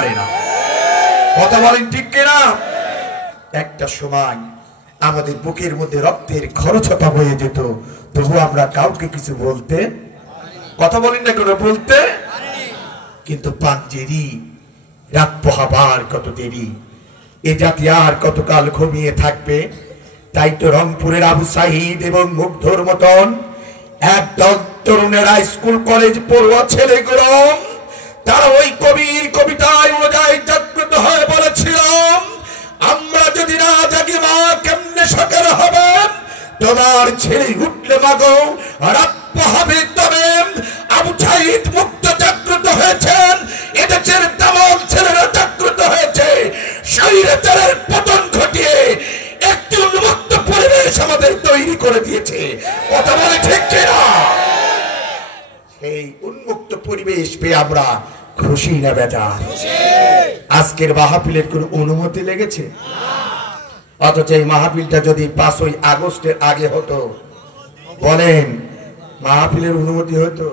পারে না। কথা বলেন ঠিক কিনা? একটা সময় আমাদের বুকের মধ্যে রক্তের খরছটা বয়ে যেত, তবু আমরা কাউকে কিছু বলতে, কথা বলেন না কেন, বলতে। কিন্তু পাঞ্জেরি রাত পোহাবার কত দেরি, এ জাতি আর কতকাল ঘুমিয়ে থাকবে? তাই তো রংপুরের আবু সাহিদ এবং মুগ্ধর মতন একদল তরুণেরা, স্কুল কলেজ পড়ুয়া ছেলেগুলো, তারা ওই কবির কবিতায় অনুযায়ী জাগ্রত হয়ে বলেছিলাম, আমরা যদি না জাগি মা কেমনে সকাল হবে, তোমার ছেলে উঠলে মাগো রাত হবে। তবে আবু সাহিদ মুক্ত জাগ্রত হয়েছেন, এদেশের তামাম ছেলেরা জাগ্রত হয়েছে। স্বৈরাচারের পতন ঘটিয়ে একটি উন্মুক্ত পরিবেশ আমাদের তৈরি করে দিয়েছে। কথা বলে ঠিক কিনা? এই উন্মুক্ত পরিবেশ পেয়ে আমরা খুশি না বেজার? আজকের মাহফিলের কোন অনুমতি লেগেছে? অথচ এই মাহফিলটা যদি 5ই আগস্টের আগে হতো, বলেন মাহফিলের অনুমতি হতো?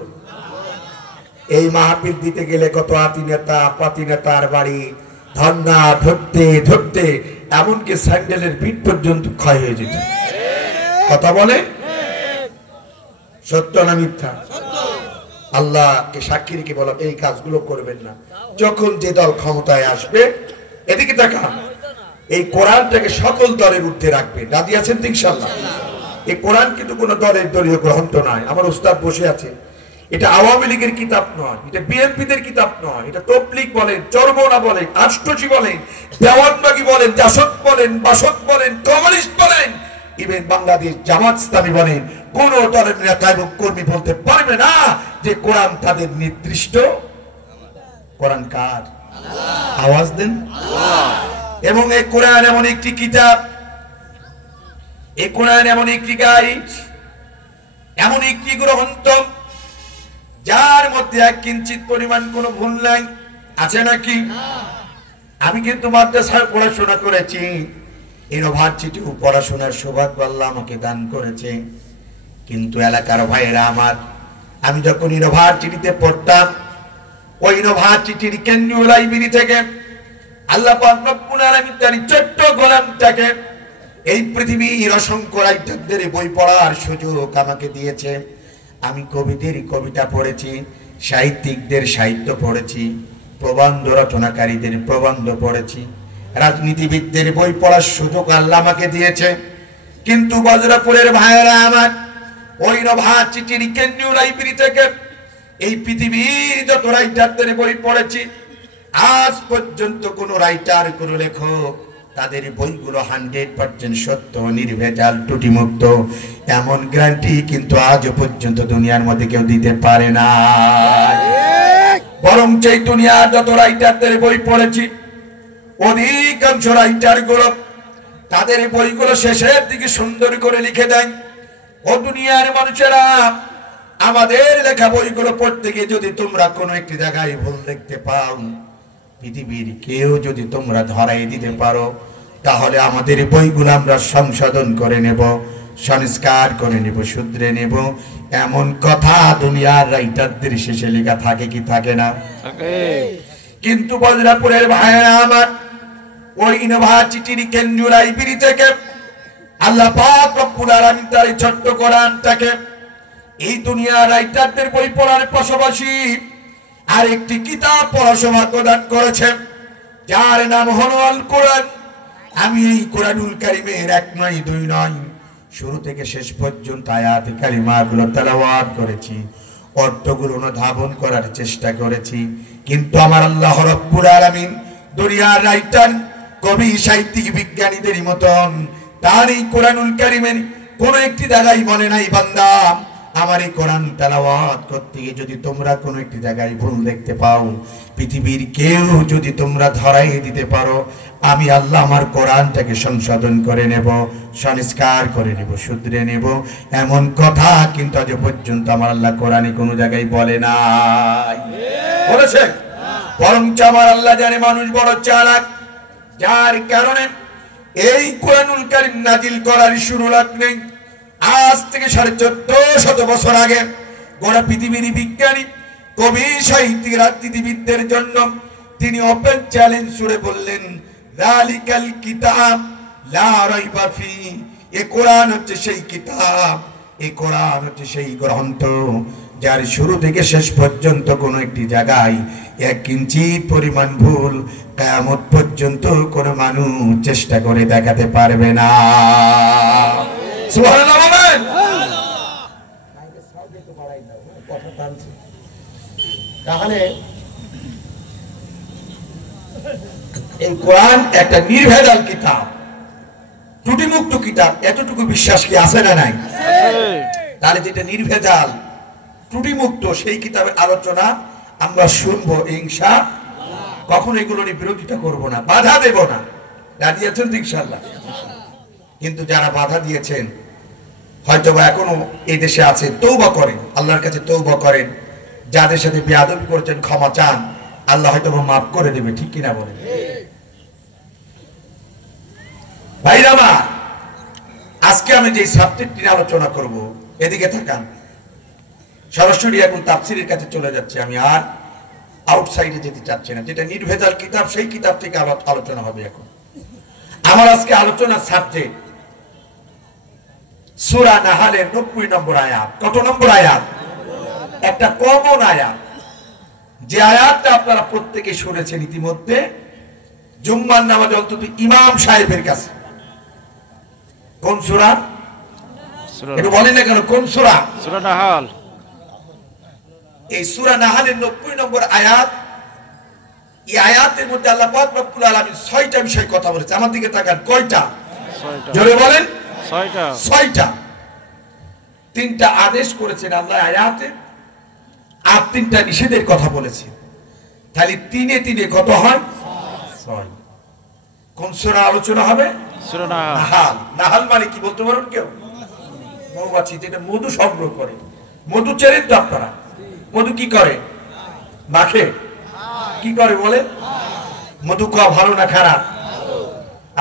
এই মাহফিল দিতে গেলে কত আতি নেতা পাতি নেতার বাড়ি ধর্ণা ধরতে ধরতে এমনকি স্যান্ডেলের পিঠ পর্যন্ত ক্ষয় হয়ে যেত। কথা বলে সত্য না মিথ্যা? আল্লাহকে সাক্ষী রেখে বলো, এই কাজগুলো করবেন না। যখন যে দল ক্ষমতায় আসবে, এদিকে তাকান, এই কোরআনটাকে সকল দলের ঊর্ধ্বে রাখবে। রাজি আছেন তো ইনশাআল্লাহ? এই কোরআন কিন্তু কোন দলের দলীয় গ্রন্থ নয়। আমার উস্তাদ বসে আছে, এটা আওয়ামী লীগের কিতাব নয়, এটা বিএনপিদের কিতাব নয়, এটা তবলিগ বলেন, চরমোনা বলেন, আষ্টচি বলেন, দেওয়ানবাগি বলেন, জাসদ বলেন, বাসদ বলেন, কমিউনিস্ট বলেন, ইভেন বাংলাদেশ জামাত ইসলামী বলেন, কোন দলের নেতা এবং কর্মী বলতে পারবে না যে কোরআন তাদের নির্দিষ্ট। কোরআন কার? আওয়াজ দেন। এবং এই কোরআন এমন একটি কিতাব, এই কোরআন এমন একটি গাইড, এমন একটি গ্রন্থ যার মধ্যে এক কিঞ্চিত পরিমাণ কোনো ভুল নাই। আছে নাকি? আমি কিন্তু মাদ্রাসায় পড়াশোনা করেছি, ইউনিভার্সিটিও পড়াশোনার সৌভাগ্য আল্লাহ আমাকে দান করেছে। কিন্তু এলাকার ভাইয়েরা আমার, আমি যখন ইউনিভার্সিটিতে পড়তাম, ওই ইউনিভার্সিটির কেন্দ্রীয় লাইব্রেরি থেকে আল্লাহ পাক রব্বুল আলামিন তার ছোট্ট গোলামটাকে এই পৃথিবীর অসংখ্য রাইটারদের বই পড়ার সুযোগ আমাকে দিয়েছে। আমি কবিদের কবিতা পড়েছি, সাহিত্যিকদের সাহিত্য পড়েছি, প্রবন্ধ রচনাকারীদের প্রবন্ধ পড়েছি, রাজনীতিবিদদের বই পড়ার সুযোগ আল্লাহ আমাকে দিয়েছে। কিন্তু বজরাপুরের ভাইয়েরা আমার, ওই ইউনিভার্সিটির কেন্দ্রীয় লাইব্রেরি থেকে এই পৃথিবীর যত রাইটারদের বই পড়েছি, আজ পর্যন্ত কোন রাইটার, কোন লেখক তাদের বইগুলো 100% সত্য, নির্ভেজাল, ত্রুটিমুক্ত, এমন গ্যারান্টি কিন্তু আজ পর্যন্ত দুনিয়ার মধ্যে কেউ দিতে পারে না। বরং এই দুনিয়ার যত রাইটারদের বই পড়েছি, অধিকাংশ রাইটার গুলো তাদের বইগুলো শেষের দিকে সুন্দর করে লিখে দেয়, ও দুনিয়ার মানুষেরা, আমাদের লেখা বইগুলো পড়তে গিয়ে যদি তোমরা কোনো একটি জায়গায় ভুল দেখতে পাও, পৃথিবীর কেউ যদি তোমরা ধরাই দিতে পারো, তাহলে আমাদের বইগুলো আমরা সংশোধন করে নেব, সংস্কার করে নেব, শুধরে নেব। এমন কথা দুনিয়ার রাইটারদের শেষে লেখা থাকে কি থাকে না? কিন্তু বজরাপুরের ভাইয়েরা আমার, ওই ইউনিভার্সিটির কেন্দ্রীয় লাইব্রেরি থেকে আল্লাহ পাক রব্বুল আলামিন তার ছোট্ট কোরআনটাকে এই দুনিয়ার রাইটারদের বই পড়ার পাশাপাশি আর একটি কিতাব পড়ার সৌভাগ্য দান করেছেন, যার নাম হলো আল কোরআন। আমি এই কোরআনুল কারীমের 1 নয় 2 নয়, শুরু থেকে শেষ পর্যন্ত আয়াত কারিমাগুলো তেলাওয়াত করেছি, অর্থগুলো অনুধাবন করার চেষ্টা করেছি। কিন্তু আমার আল্লাহ রাব্বুল আলামিন দুনিয়ার রাইটার, কবি, সাহিত্যিক, বিজ্ঞানীদের মতন তার এই কোরআনুল কারীমের কোন একটি জায়গায় বলে নাই, বান্দা আমার এই কোরআন তেলাওয়াত করতে গিয়ে যদি তোমরা কোনো একটি জায়গায় ভুল দেখতে পাও, পৃথিবীর কেউ যদি তোমরা ধরাই দিতে পারো, আমি আল্লাহ আমার কোরআনটাকে সংশোধন করে নেব, সংস্কার করে নেব, শুধরে নেব। এমন কথা কিন্তু আজ পর্যন্ত আমার আল্লাহ কোরআনে কোনো জায়গায় বলে নাই। বলেছে? বরং আমার আল্লাহ জানে মানুষ বড় চালাক, যার কারণে এই কোরআনুল কারীম নাজিল করার শুরু লাগলেন আজ থেকে 1450 বছর আগে। গোটা পৃথিবীর বিজ্ঞানী, কবি, সাহিত্যিক, রাজনীতিবিদদের জন্য তিনি ওপেন চ্যালেঞ্জ ছুড়ে বললেন, যালিকাল কিতাব লা রাইবা ফি, এই কোরআন হচ্ছে সেই কিতাব, এই কোরআন হচ্ছে সেই গ্রন্থ যার শুরু থেকে শেষ পর্যন্ত কোন একটি জায়গায় এক ইঞ্চি পরিমাণ ভুল কিয়ামত পর্যন্ত কোন মানুষ চেষ্টা করে দেখাতে পারবে না। সুবহানাল্লাহ বলেন। তাহলে এই কোরআন একটা নির্ভেজাল কিতাব, ত্রুটিমুক্ত কিতাব, এতটুকু বিশ্বাস কি আছে না নাই? তাহলে যেটা নির্ভেজাল ত্রুটিমুক্ত সেই কিতাবের আলোচনা আমরা শুনবো ইনশাআল্লাহ। কখনো এগুলো নিয়ে বিরোধিতা করব না, বাধা দেব না। রাজি আছেন ইনশাআল্লাহ? কিন্তু যারা বাধা দিয়েছেন হয়তো বা এখনো এই দেশে আছে, তওবা করেন, আল্লাহর কাছে তওবা করেন। যাদের সাথে বেয়াদবি করেছেন ক্ষমা চান, আল্লাহ হয়তো বা মাফ করে দেবে। ঠিক কিনা বলেন ভাইরা আমার? আজকে আমি যে সাবজেক্ট নিয়ে আলোচনা করব, এদিকে তাকান। সরাসরি এখন তাফসীরের কাছে চলে যাচ্ছে, আমি আর আউটসাইডে যেতে চাচ্ছি না। যেটা নির্ভেজাল কিতাব সেই কিতাব থেকে আলোচনা হবে। এখন আমার আজকে আলোচনার সাবজেক্ট সূরা নাহালের 90 নম্বর আয়াত। কত নম্বর আয়াত? একটা কমন আয়াত, যে আয়াতটা আপনারা প্রত্যেকে শুনেছেন ইতিমধ্যে জুম্মার নামাজ অন্তত ইমাম সাহেবের কাছে। কোন সূরা? একটু বলেন না কেন কোন সূরা? সূরা নাহাল। এই সূরা নাহালের 90 নম্বর আয়াত। এই আয়াতের মধ্যে আল্লাহ পাক রব্বুল আলামিন 6টা বিষয় কথা বলেছে। আমার দিকে তাকান। কয়টা? 6টা। জোরে বলেন। 6টা। 6টা। 3টা আদেশ করেছেন আল্লাহ আয়াতে, আর 3টা নিষেধের কথা বলেছেন। তাহলে 3 এ কত হয়? 6। কোন সূরা আলোচনা হবে? সূরা নাহাল। নাহাল। নাহাল মানে কি বলতে পারেন কেউ? মৌমাছি, যেটা মধু সংগ্রহ করে। মধু চেনেন তো আপনারা? মধু কি করে? মাখে। কি করে বলে? মধু খাওয়া ভালো না খারাপ?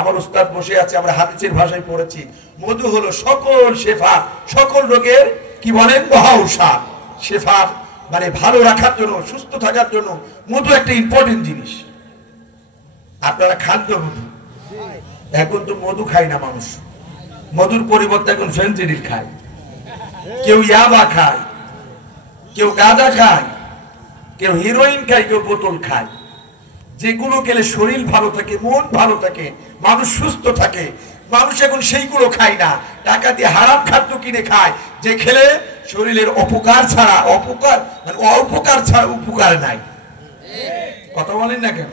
আমার উস্তাদ বসে আছে, আমরা হাদিসের ভাষায় পড়েছি, মধু হলো সকল শেফা, সকল রোগের কি বলেন মহা ঔষধ। শেফা মানে ভালো রাখার জন্য, সুস্থ থাকার জন্য মধু একটা ইম্পর্টেন্ট জিনিস। আপনারা খান তো মধু? এখন তো মধু খায় না মানুষ, মধুর পরিবর্তে এখন ফেনজিডিল খায়, কেউ ইয়াবা খায়, কেউ গাঁজা খায়, কেউ হিরোইন খায়, কেউ বোতল খায়। যেগুলো খেলে শরীর ভালো থাকে, মন ভালো থাকে, মানুষ সুস্থ থাকে, মানুষ এখন সেইগুলো খায় না, টাকা দিয়ে হারাম খাদ্য কিনে খায়, যে খেলে শরীরের অপকার ছাড়া অপকার মানে অপকার ছাড়া উপকার নাই। কথা বলেন না কেন?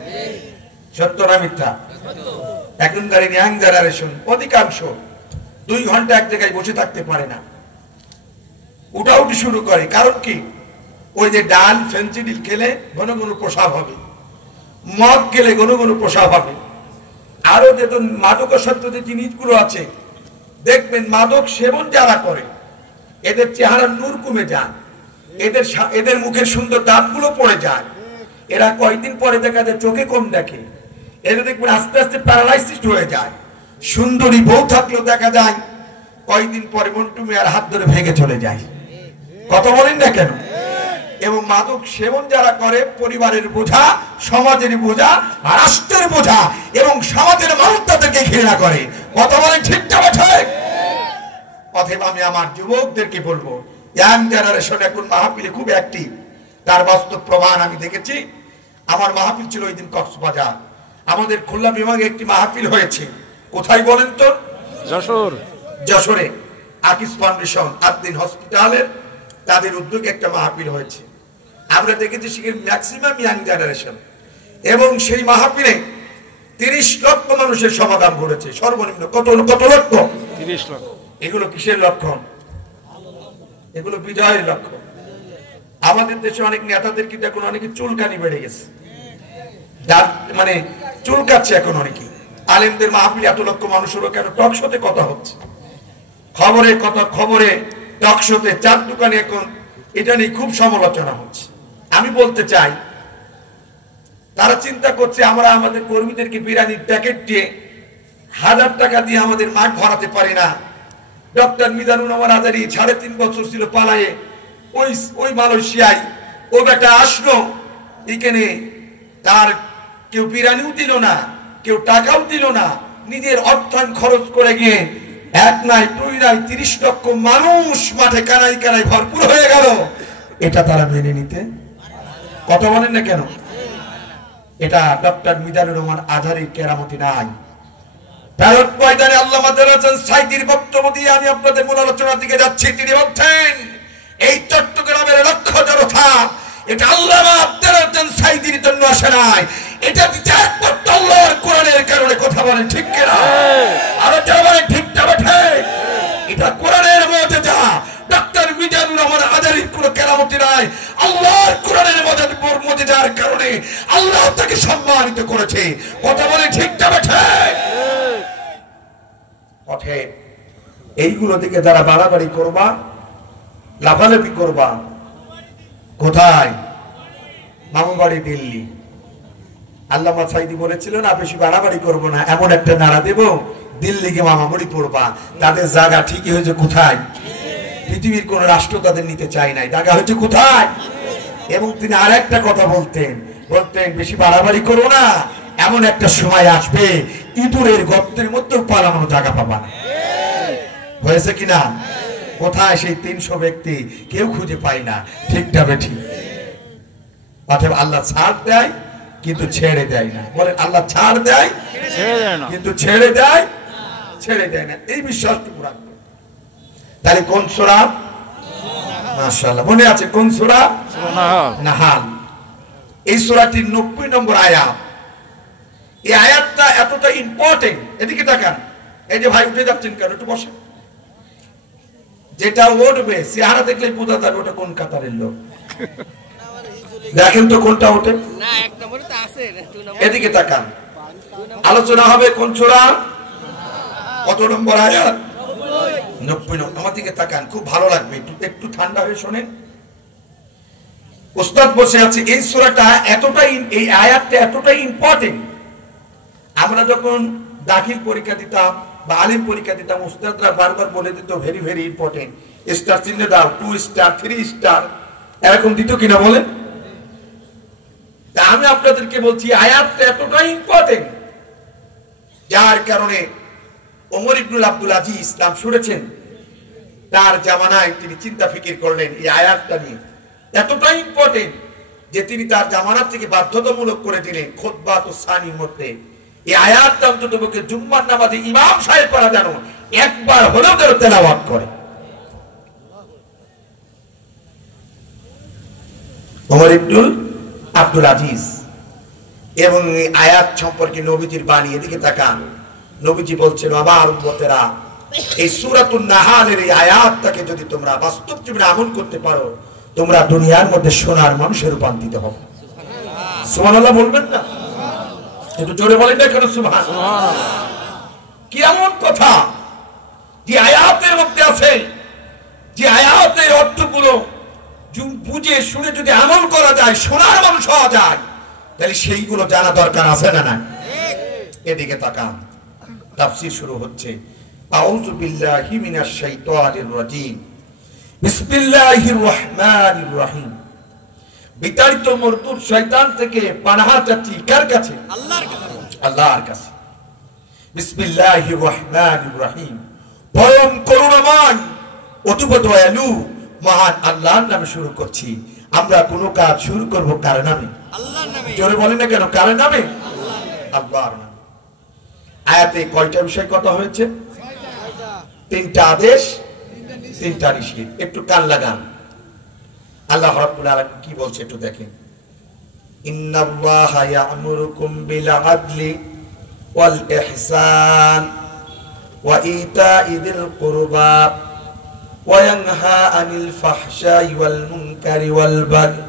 সত্য না মিথ্যা? এখনকার ইয়াং জেনারেশন অধিকাংশ 2 ঘন্টা এক জায়গায় বসে থাকতে পারে না, উঠাউঠি শুরু করে। কারণ কি? ওই যে ডাল ফেনসিডিল খেলে ঘন ঘন প্রসাব হবে, মদ খেলে ঘন ঘন প্রসাব হবে, আরো যে মাদকাসক্ত যে জিনিসগুলো আছে দেখবেন, মাদক সেবন যারা করে এদের চেহারা নূর কমে যায়, এদের মুখের সুন্দর দাঁতগুলো পড়ে যায়, এরা কয়েকদিন পরে দেখা যায় চোখে কম দেখে, এদের দেখবেন আস্তে আস্তে প্যারালাইসিস হয়ে যায়। সুন্দরী বউ থাকলেও দেখা যায় কয়েকদিন পরে মন্টু মিয়ার হাত ধরে ভেঙে চলে যায়। কথা বলেন না কেন? এবং মাদক সেবন যারা করে পরিবারের বোঝা, সমাজের বোঝা, রাষ্ট্রের বোঝা এবং সমাজের মানুষ তাদেরকে ঘৃণা করে। কথা বলেন ঠিক না ঠিক? অতএব আমি আমার যুবকদেরকে বলবো, ইয়াং জেনারেশন এখন মাহফিলে খুব অ্যাক্টিভ, তার বাস্তব প্রমাণ আমি দেখেছি। আমার মাহফিল ছিল ওই দিন কক্সবাজার, আমাদের খুলনা বিভাগে একটি মাহফিল হয়েছে। কোথায় বলেন তো? যশোর। যশোরে আকিস ফাউন্ডেশন আদ্দিন হসপিটালের তাদের উদ্যোগে একটা মাহফিল হয়েছে। আমরা দেখেছি সেখানে ম্যাক্সিমাম ইয়াং জেনারেশন, এবং সেই মাহফিলে 30 লক্ষ মানুষের সমাগম ঘটেছে। সর্বনিম্ন কত লক্ষ? 30 লক্ষ। এগুলো কিসের লক্ষণ? এগুলো বিজয়ের লক্ষণ। আমাদের দেশে অনেক নেতাদের কিন্তু এখন অনেকে চুলকানি বেড়ে গেছে, মানে চুলকাচ্ছে এখন অনেকে। আলেমদের মাহফিলে এত লক্ষ মানুষেরও কেন? টক শোতে কথা হচ্ছে, খবরে কথা, খবরে টক শোতে, চার দোকানে এখন এটা নিয়ে খুব সমালোচনা হচ্ছে। আমি বলতে চাই, তারা চিন্তা করছে আমরা আমাদের কর্মীদেরকে বিরিয়ানির প্যাকেট দিয়ে 1000 টাকা দিয়ে আমাদের মাঠ ভরাতে পারি না। ডক্টর মিজানুর রহমান আজারি 3.5 বছর ছিল পালায়ে, ওই মালয়েশিয়ায়, ও বেটা আসলো এখানে, তার কেউ বিরানিও দিল না, কেউ টাকাও দিল না, নিজের অর্থায়ন খরচ করে গিয়ে 1 নাই 2 নাই 30 লক্ষ মানুষ মাঠে কানাই কানাই ভরপুর হয়ে গেল। এটা তারা মেনে নিতে কথা বলেন না কেন? এটা ডক্টর মিজানুর রহমান আজহারীর কেরামতি নাই। ভারত ময়দানে আল্লামা দেলাওয়ার সাইদির বক্তব্য দিয়ে আমি আপনাদের মূল আলোচনার দিকে যাচ্ছি। তিনি বলছেন এই চট্টগ্রামের লক্ষ জনতা এটা আল্লামা দেলাওয়ার সাইদির জন্য আসে নাই, এটা একমাত্র আল্লাহর কোরআনের কারণে। কথা বলেন ঠিক কিনা? আরো যারা বলেন ঠিক তবে ঠিক। এটা কোরআনের মুজিজা। ডক্টর মিজানুর রহমান আজহারীর কোনো কেরামতি নাই, আল্লাহর কোরআনের মুজিজার কারণে আল্লাহ তাকে সম্মানিত করেছে। কথা বলেন ঠিক তবে ঠিক। অতএব এইগুলো দিকে যারা বাড়াবাড়ি করবা, লাফালাফি করবা, কোথায়? মামু বাড়ি দিল্লি। আল্লামা সাইদি বলেছিল না বেশি বাড়াবাড়ি করবো না, এমন একটা নাড়া দেব দিল্লিকে মামা বাড়ি পড়বা। তাদের জায়গা ঠিকই হয়েছে কোথায়? পৃথিবীর কোন রাষ্ট্র তাদের নিতে চায় নাই, জায়গা হয়েছে কোথায়? এবং তিনি আর একটা কথা বলতেন বেশি বাড়াবাড়ি করো না, এমন একটা সময় আসবে ইঁদুরের গর্তের মধ্যেও পালানোর জায়গা পাবা না। হয়েছে কিনা? কোথায় সেই 300 ব্যক্তি? কেউ খুঁজে পায় না। ঠিকটা বেঠিক? অতএব আল্লাহ ছাড় দেয় কিন্তু ছেড়ে দেয় না। বলেন আল্লাহ ছাড় দেয় কিন্তু ছেড়ে দেয় না। এই বিশ্বাসটুকু রাখবে। তাহলে কোন সূরা? মাশাআল্লাহ মনে আছে কোন সূরা? নাহাল। এই সূরাটির 90 নম্বর আয়াত। এই আয়াতটা এতটা ইম্পর্টেন্ট। এদিকে তাকান। এই যে ভাই উঠে যাচ্ছেন কেন? একটু বসে। যেটা উঠবে চেহারা দেখলেই বোঝা যাবে ওটা কোন কাতারের লোক। দেখেন তো কোনটা ওঠে না। 1 নম্বরে তো আছে, 2 নম্বর। এদিকে তাকান। আলোচনা হবে কোন সূরা? কত নম্বর আয়াত? 90 নম্বর। আমার দিকে তাকান, খুব ভালো লাগবে। একটু ঠান্ডা হয়ে শোনেন। উস্তাদ বসে আছে। এই সূরাটা এতটাই, এই আয়াতটা এতটাই ইম্পর্টেন্ট। আমরা যখন দাখিল পরীক্ষা দিতাম বা আলিম পরীক্ষা দিতাম, উস্তাদরা বারবার বলে দিত ভেরি ভেরি ইম্পর্টেন্ট, স্টার চিহ্ন দাও, 2 স্টার 3 স্টার এরকম দিত কিনা বলেন? তা আমি আপনাদেরকে বলছি আয়াতটা এতটাই ইম্পর্টেন্ট যার কারণে ওমর ইবনুল আব্দুল আজিজ নাম শুনেছেন? তার জামানায় তিনি চিন্তা ফিকির করলেন এই আয়াতটা নিয়ে। এতটাই ইম্পর্টেন্ট যে তিনি তার জামানা থেকে বাধ্যতামূলক করে দিলেন খুতবাত সানির মধ্যে এই আয়াতটা অন্ততপক্ষে জুম্মার নামাজে ইমাম সাহেব পড়া যেন একবার হলেও যেন তেলাওয়াত করে। ওমর ইবনুল আব্দুল আজিজ। এবং এই আয়াত সম্পর্কে নবীজির বাণী। এদিকে তাকান। নবীজি বলছেন আমার উম্মতেরা এই সূরাতুন নাহালের এই আয়াতটাকে যদি তোমরা বাস্তব জীবনে আমল করতে পারো, তোমরা দুনিয়ার মধ্যে সোনার মানুষে রূপান্তরিত হবে। সুবহানাল্লাহ বলবেন না? একটু জোরে বলেন না কেন সুবহানাল্লাহ? কি এমন কথা যে আয়াতের মধ্যে আছে, যে আয়াতের অর্থগুলো বুঝে শুনে যদি আমল করা যায়, সোনার মানুষ হওয়া যায়, তাহলে সেইগুলো জানা দরকার আছে না না? এদিকে তাকান। তাফসীর শুরু হচ্ছে। আউযু বিল্লাহি মিনাশ শাইতানির রাজীম। বিসমিল্লাহির রহমানির রহিম। বিতাড়িত মরদুদ শয়তান থেকে পানাহ চাচ্ছি কার কাছে? আল্লাহর কাছে। আল্লাহর কাছে। বিসমিল্লাহির রহমানির রহিম। পরম করুণাময় অতীব দয়ালু মহান আল্লাহর নামে শুরু করছি। আমরা কোনো কাজ শুরু করব কার নামে? আল্লাহর নামে। জোরে বলেন না কেন? কার নামে? আল্লাহর নামে। আয়াতে কয়টা বিষয় কথা হয়েছে? 3টা আদেশ, 3টা নিষেধ। একটু কান লাগান। আল্লাহ রাব্বুল আলামিন কি বলছে একটু দেখেন। ইন্নাল্লাহা ইয়া'মুরুকুম বিল আদলি ওয়াল ইহসান ওয়া ইতা'i যিল কুরবা ওয়া ইয়ানহা আনিল ফাহশাই ওয়াল মুনকারি ওয়াল বাগই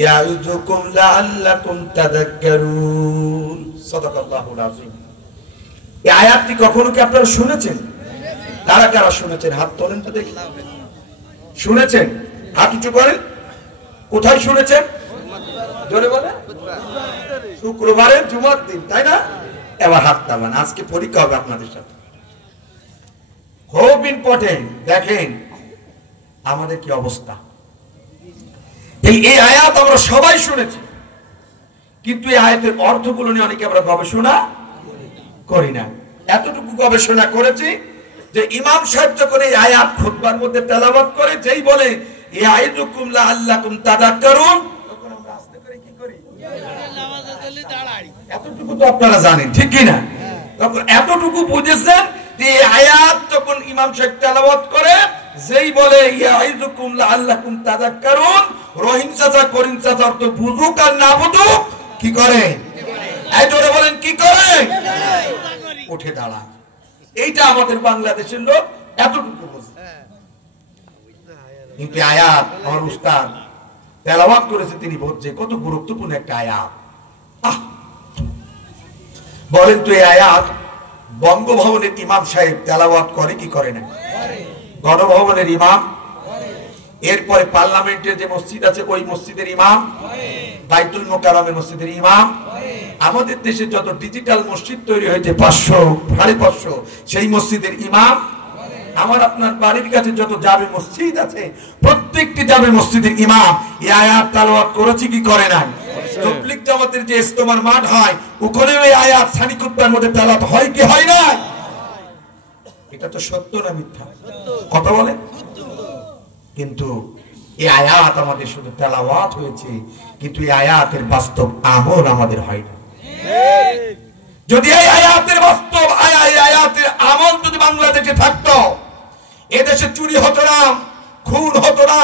ইয়া'যুকুম লাআল্লাকুম তাযাক্কারুন। সাদাকাল্লাহুল আযীম। এই আয়াতটি কখনো কি আপনারা শুনেছেন? কারা কারা শুনেছেন হাত তোলেন তো দেখি। শুনেছেন? হাত উঁচু করেন। কোথায় শুনেছেন? জোরে বলেন। শুক্রবারে জুমার দিন, তাই না? এবার হাত নামান। আজকে পরীক্ষা হবে আপনাদের সাথে, খুব ইম্পর্টেন্ট। দেখেন আমাদের কি অবস্থা। এই আয়াত আমরা সবাই শুনেছি। কিন্তু এই আয়াতের অর্থগুলো নিয়ে অনেকে আমরা গবেষণা করি না। এতটুকু গবেষণা করেছি যে ইমাম সাহেব যখন এই আয়াত খুতবার মধ্যে তেলাওয়াত করে, যেই বলে ইয়াইদুকুম লাআল্লাকুম তাযাক্কারুন, তখন আমরা আস্তে করে কি করি? নামাজে চলে দাঁড়াই। এতটুকু তো আপনারা জানেন, ঠিক কি না? তখন এতটুকু বুঝেছেন যে এই আয়াত যখন ইমাম সাহেব তেলাওয়াত করে, যেই বলে ইয়াইদুকুম লাআল্লাকুম তাযাক্কারুন, রহিম চাচা করিম চাচা তো বুঝুক আর না বুঝুক কি করে? এই জোরে বলেন কি করে? উঠে দাঁড়া। এইটা আমাদের বাংলাদেশের লোক এতটুকু বোঝে। কিন্তু আয়াত আমার উস্তাদ তেলাওয়াত করেছে, তিনি বলছে কত গুরুত্বপূর্ণ একটা আয়াত। বলেন তো এই আয়াত বঙ্গভবনের ইমাম সাহেব তেলাওয়াত করে কি করে না? গণভবনের ইমাম, এরপরে পার্লামেন্টের যে মসজিদ আছে ওই মসজিদের ইমাম, বাইতুল মোকাররমের মসজিদের ইমাম, আমাদের দেশে যত ডিজিটাল মসজিদ তৈরি হয়েছে 500 550 সেই মসজিদের ইমাম, আমার আপনার বাড়ির কাছে যত জামে মসজিদ আছে প্রত্যেকটি জামে মসজিদের ইমাম এই আয়াত তেলাওয়াত করেছে কি করে নাই? তাবলীগ জামাতের যে ইজতেমার মাঠ হয় ওখানে এই আয়াত সানি খুতবার মধ্যে তেলাওয়াত হয় কি হয় না? এটা তো সত্য না মিথ্যা? কথা বলে। কিন্তু এই আয়াত আমাদের শুধু তেলাওয়াত হয়েছে, কিন্তু এই আয়াতের বাস্তব আমল আমাদের হয় না। যদি এই আয়াতের বাস্তব আয়াতের আমল যদি বাংলাদেশে থাকতো, এদেশে চুরি হতো না, খুন হতো না,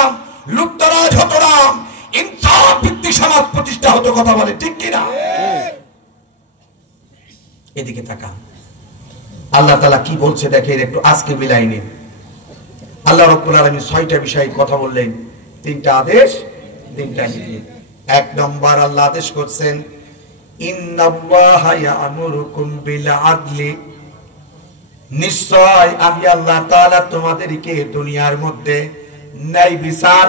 লুটতরাজ হতো না, ইনসাফ ভিত্তিক সমাজ প্রতিষ্ঠা হতো। কথা বলে ঠিক কিনা? এদিকে তাকান, আল্লাহ তাআলা কি বলছে দেখেন একটু, আজকে মিলাই নিন। আল্লাহ রাব্বুল আলামিন 6টা বিষয়ে কথা বললেন, 3টা আদেশ 3টা নিষেধ। 1 নম্বর আল্লাহ আদেশ করছেন ইন্নাল্লাহা ইয়া'মুরুকুম বিল আদলি, নিশ্চয় আমি আল্লাহ তাআলা তোমাদেরকে দুনিয়ার মধ্যে ন্যায় বিচার,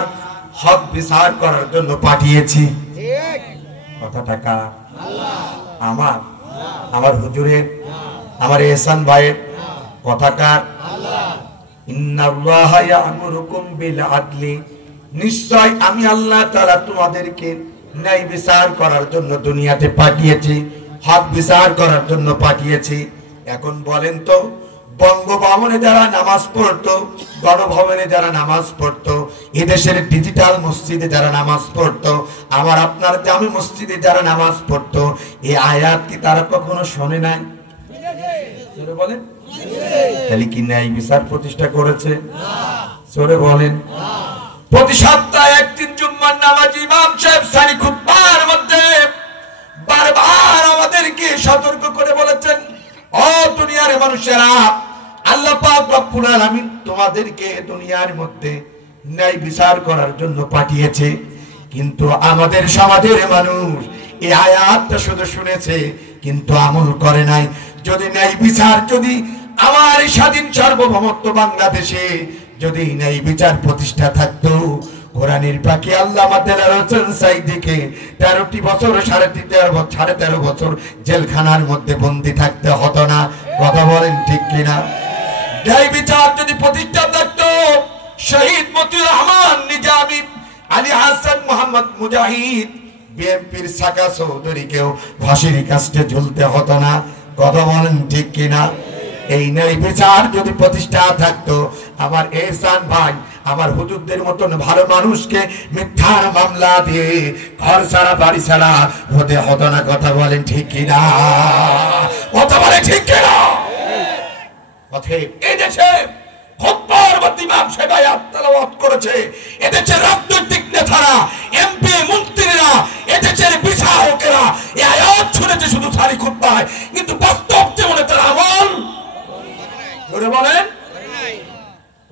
হক বিচার করার জন্য পাঠিয়েছি। ঠিক কথাটা কার? আল্লাহ। আমার হুজুরের, আমার ইহসান ভাইয়ের কথা কার? আল্লাহ। ইন্নাল্লাহা ইয়া'মুরুকুম বিল আদলি, নিশ্চয় আমি আল্লাহ তাআলা তোমাদেরকে ন্যায় বিচার করার জন্য দুনিয়াতে পাঠিয়েছি, হক বিচার করার জন্য পাঠিয়েছি। এখন বলেন তো, বঙ্গভবনে যারা নামাজ পড়তো, গণভবনে যারা নামাজ পড়তো, এদেশের ডিজিটাল মসজিদে যারা নামাজ পড়তো, আমার আপনার জামে মসজিদে যারা নামাজ পড়তো, এই আয়াত কি তারা কখনো শোনে নাই? জোরে বলেন। তাহলে কি ন্যায় বিচার প্রতিষ্ঠা করেছে? জোরে বলেন। প্রতি সপ্তাহে একদিন জুম্মার নামাজ ইমাম সাহেব সানি খুতবার মধ্যে বারবার আমাদেরকে সতর্ক করে বলেছেন, ও দুনিয়ার মানুষেরা, আল্লাহ পাক রব্বুল আলামিন তোমাদেরকে দুনিয়ার মধ্যে ন্যায় বিচার করার জন্য পাঠিয়েছে। কিন্তু আমাদের সমাজের মানুষ এই আয়াতটা শুধু শুনেছে কিন্তু আমল করে নাই। যদি ন্যায় বিচার, যদি আমার স্বাধীন সার্বভৌমত্ব বাংলাদেশে যদি ন্যায় বিচার প্রতিষ্ঠা থাকতো, কোরআনের পাখি আল্লামা দেলাওয়ার হোসেন সাঈদীকে 13টি বছর 13.5 বছর জেলখানার মধ্যে বন্দী থাকতে হতো না। কথা বলেন ঠিক কিনা? ন্যায় বিচার যদি প্রতিষ্ঠা থাকতো, শহীদ মতিউর রহমান নিজামী, আলী হাসান মোহাম্মদ মুজাহিদ, বিএনপির সাকা চৌধুরীকেও ফাঁসির কাস্টে ঝুলতে হতো না। কথা বলেন ঠিক কিনা? এই ন্যায় বিচার যদি প্রতিষ্ঠা থাকতো, আমার এহসান ভাই, আমার হুজুরদের মতন ভালো মানুষকে মিথ্যার মামলা দিয়ে ঘর ছাড়া বাড়ি ছাড়া হতে হতো না। কথা বলেন ঠিক কিনা? কথা বলে ঠিক কিনা? এই দেশে খুতবার মধ্যে ইমাম সাহেব আয়াত তেলাওয়াত করেছে, এদেশের রাজনৈতিক নেতারা, এমপি মন্ত্রীরা, এদেশের বিচারকেরা এই আয়াত শুনেছে শুধু সারি খুতবায়, কিন্তু বাস্তব জীবনে তারা আমল করে বলেন।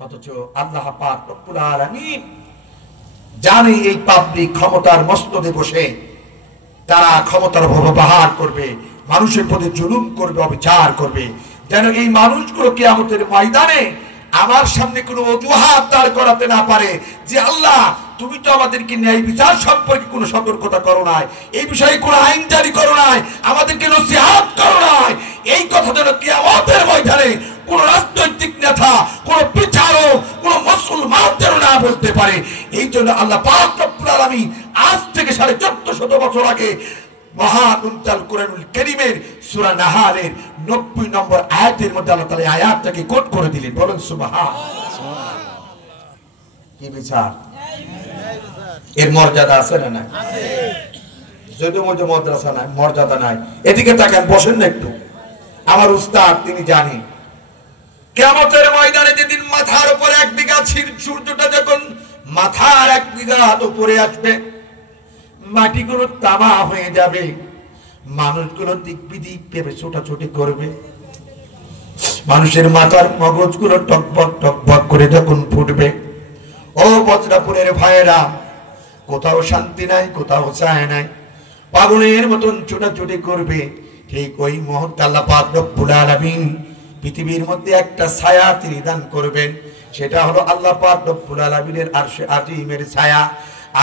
অথচ আল্লাহ পাক রব্বুল আলামিন জানে এই পাবলিক ক্ষমতার মস্তদে বসে তারা ক্ষমতার অপব্যবহার করবে, মানুষের প্রতি জুলুম করবে, অবিচার করবে, যেন এই মানুষগুলো কিয়ামতের ময়দানে আমার সামনে কোনো অজুহাত দাঁড় করাতে না পারে যে আল্লাহ তুমি তো আমাদেরকে ন্যায় বিচার সম্পর্কে কোনো সতর্কতা করো নাই, এই বিষয়ে কোনো আইন জারি করো নাই, আমাদেরকে নসিহত করো নাই। এই কথা যেন কিয়ামতের ময়দানে কোন রাজনৈতিক নেতা, কোন বিচারক, কোন মুসলমান যেন না বলতে পারে। এই জন্য আল্লাহ পাক রব্বুল আলামিন আজ থেকে 1450 বছর আগে মহানুন্তাল কোরআনুল কারীমের সূরা নাহালের 90 নম্বর আয়াতের মধ্যে আল্লাহ তাআলা আয়াতটাকে কোট করে দিলেন। বলেন সুবহানাল্লাহ। কি বিচার? এর মর্যাদা আছে না নাই? যদিও মধ্যে মাদ্রাসা নাই, মর্যাদা নাই। এদিকে তাকান, বসেন না একটু। আমার উস্তাদ তিনি জানেন কিয়ামতের ময়দানে যেদিন মাথার উপরে 1 বিঘা সূর্যটা যখন মাথার 1 বিঘা উপরে আসবে, মাটিগুলো তামা হয়ে যাবে, মানুষগুলো দিক বিদিক ভেবে ছোটাছুটি করবে, মানুষের মাথার মগজগুলো টকবক টকবক করে যখন ফুটবে, ও বজরাপুরের ভাইয়েরা, কোথাও শান্তি নাই, কোথাও ছায়া নাই, পাগলের মতন ছোটাছুটি করবে। ঠিক ওই মুহূর্তে আল্লাহ পাক রব্বুল আলামিন পৃথিবীর মধ্যে একটা ছায়া তিনি দান করবেন। সেটা হলো আল্লাহ পাক রব্বুল আলামিনের আরশে আজিমের ছায়া।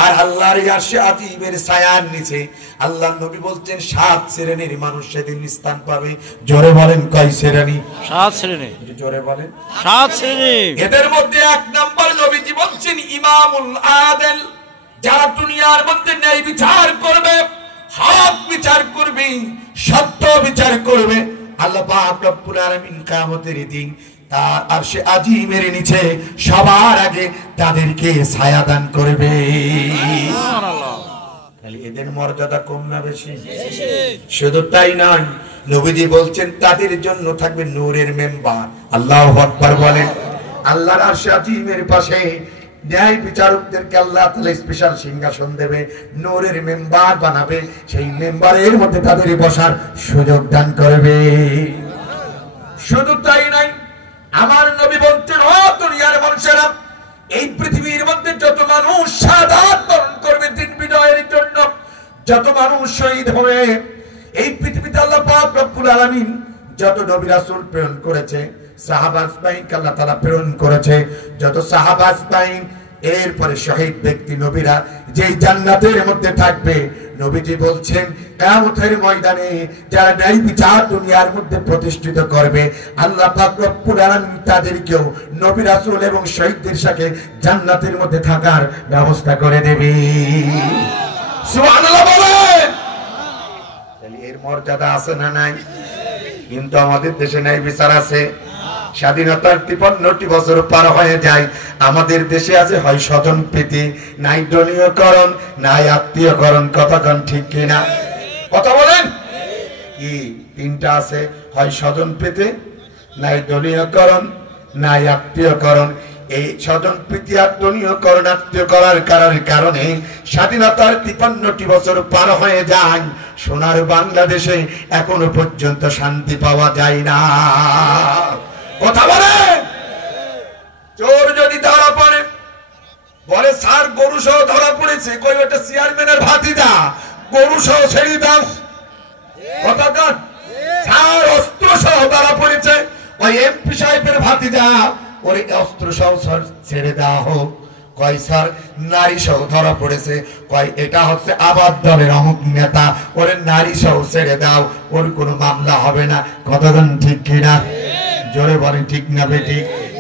আর আল্লাহর আরশে আজিমের ছায়ার নিচে আল্লাহর নবী বলছেন 7 শ্রেণীর মানুষ সেদিন স্থান পাবে। জোরে বলেন কয় শ্রেণী? 7 শ্রেণী। জোরে বলেন 7 শ্রেণী। এদের মধ্যে 1 নাম্বার নবীজি বলছেন ইমামুল আদিল, যারা দুনিয়ার মধ্যে ন্যায় বিচার করবে, হক বিচার করবে, সত্য বিচার করবে। আল্লাহ পাক রব্বুল আলামিন কিয়ামতের দিন তার আরশে আজিমের নিচে সবার আগে তাদেরকে ছায়া দান করবে। সুবহানাল্লাহ। তাহলে এদের মর্যাদা কম না বেশি? শুধু তাই নয়, নবীজি বলছেন তাদের জন্য থাকবে নূরের মেম্বার। আল্লাহু আকবার বলেন। আল্লাহর আরশে আজিমের পাশে ন্যায় বিচারকদেরকে আল্লাহ তাআলা স্পেশাল সিংহাসন দেবে, নূরের মেম্বার বানাবে, সেই মেম্বারের মধ্যে তাদের বসার সুযোগ দান করবে। শুধু তাই নয়, আমার নবী বলতেন, ও দুনিয়ার মানুষেরা, এই পৃথিবীর মধ্যে যত মানুষ শাহাদাত বরণ করবে দিন বিজয়ের জন্য, যত মানুষ শহীদ হবে, এই পৃথিবীতে আল্লাহ পাক রব্বুল আলামিন যত নবী রাসূল প্রেরণ করেছে, সাহাবা আজমাইন আল্লাহ তাআলা প্রেরণ করেছে, যত সাহাবা আজমাইন, এরপরে শহীদ ব্যক্তি নবীরা যেই জান্নাতের মধ্যে থাকবে, নবীজি বলছেন কিয়ামতের ময়দানে যারা ন্যায় বিচার দুনিয়ার মধ্যে প্রতিষ্ঠিত করবে, আল্লাহ পাক রব্বুল আলামিন তাদেরকেও নবী রাসূল এবং শহীদদের সাথে জান্নাতের মধ্যে থাকার ব্যবস্থা করে দেবে। সুবহানাল্লাহ বলেন। তাহলে এর মর্যাদা আছে না নাই? কিন্তু আমাদের দেশে ন্যায় বিচার আছে। স্বাধীনতার 53টি বছর পার হয়ে যায়, আমাদের দেশে আছে হয় স্বজন প্রীতি, নাই দলীয়করণ, নাই আত্মীয়করণ। কথা কোন ঠিক কিনা? কথা বলেন। কি 3টা আছে, হয় স্বজন প্রীতি, নাই দলীয়করণ, নাই আত্মীয়করণ। এই স্বজন প্রীতি আর দলীয়করণ, আত্মীয় করার কারণে স্বাধীনতার 53টি বছর পার হয়ে যায়, সোনার বাংলাদেশে এখনো পর্যন্ত শান্তি পাওয়া যায় না। কথা বলেন। চোর যদি ধরা পড়ে, বলে স্যার গরু সহ ধরা পড়েছে, কই ওটা চেয়ারম্যানের ভাতিজা, গরু সহ ছেড়ে দাও। কথা কাট। স্যার অস্ত্র সহ ধরা পড়েছে, ওই এমপি সাহেবের ভাতিজা, ওর অস্ত্র সহ ছেড়ে দেওয়া হোক। কয় স্যার নারী সহ ধরা পড়েছে, কয় এটা হচ্ছে আবাদ দলের অমুক নেতা, ওর নারী সহ ছেড়ে দাও, ওর কোনো মামলা হবে না। কতক্ষণ ঠিক কিনা? জোরে বলেন ঠিক না বেটি?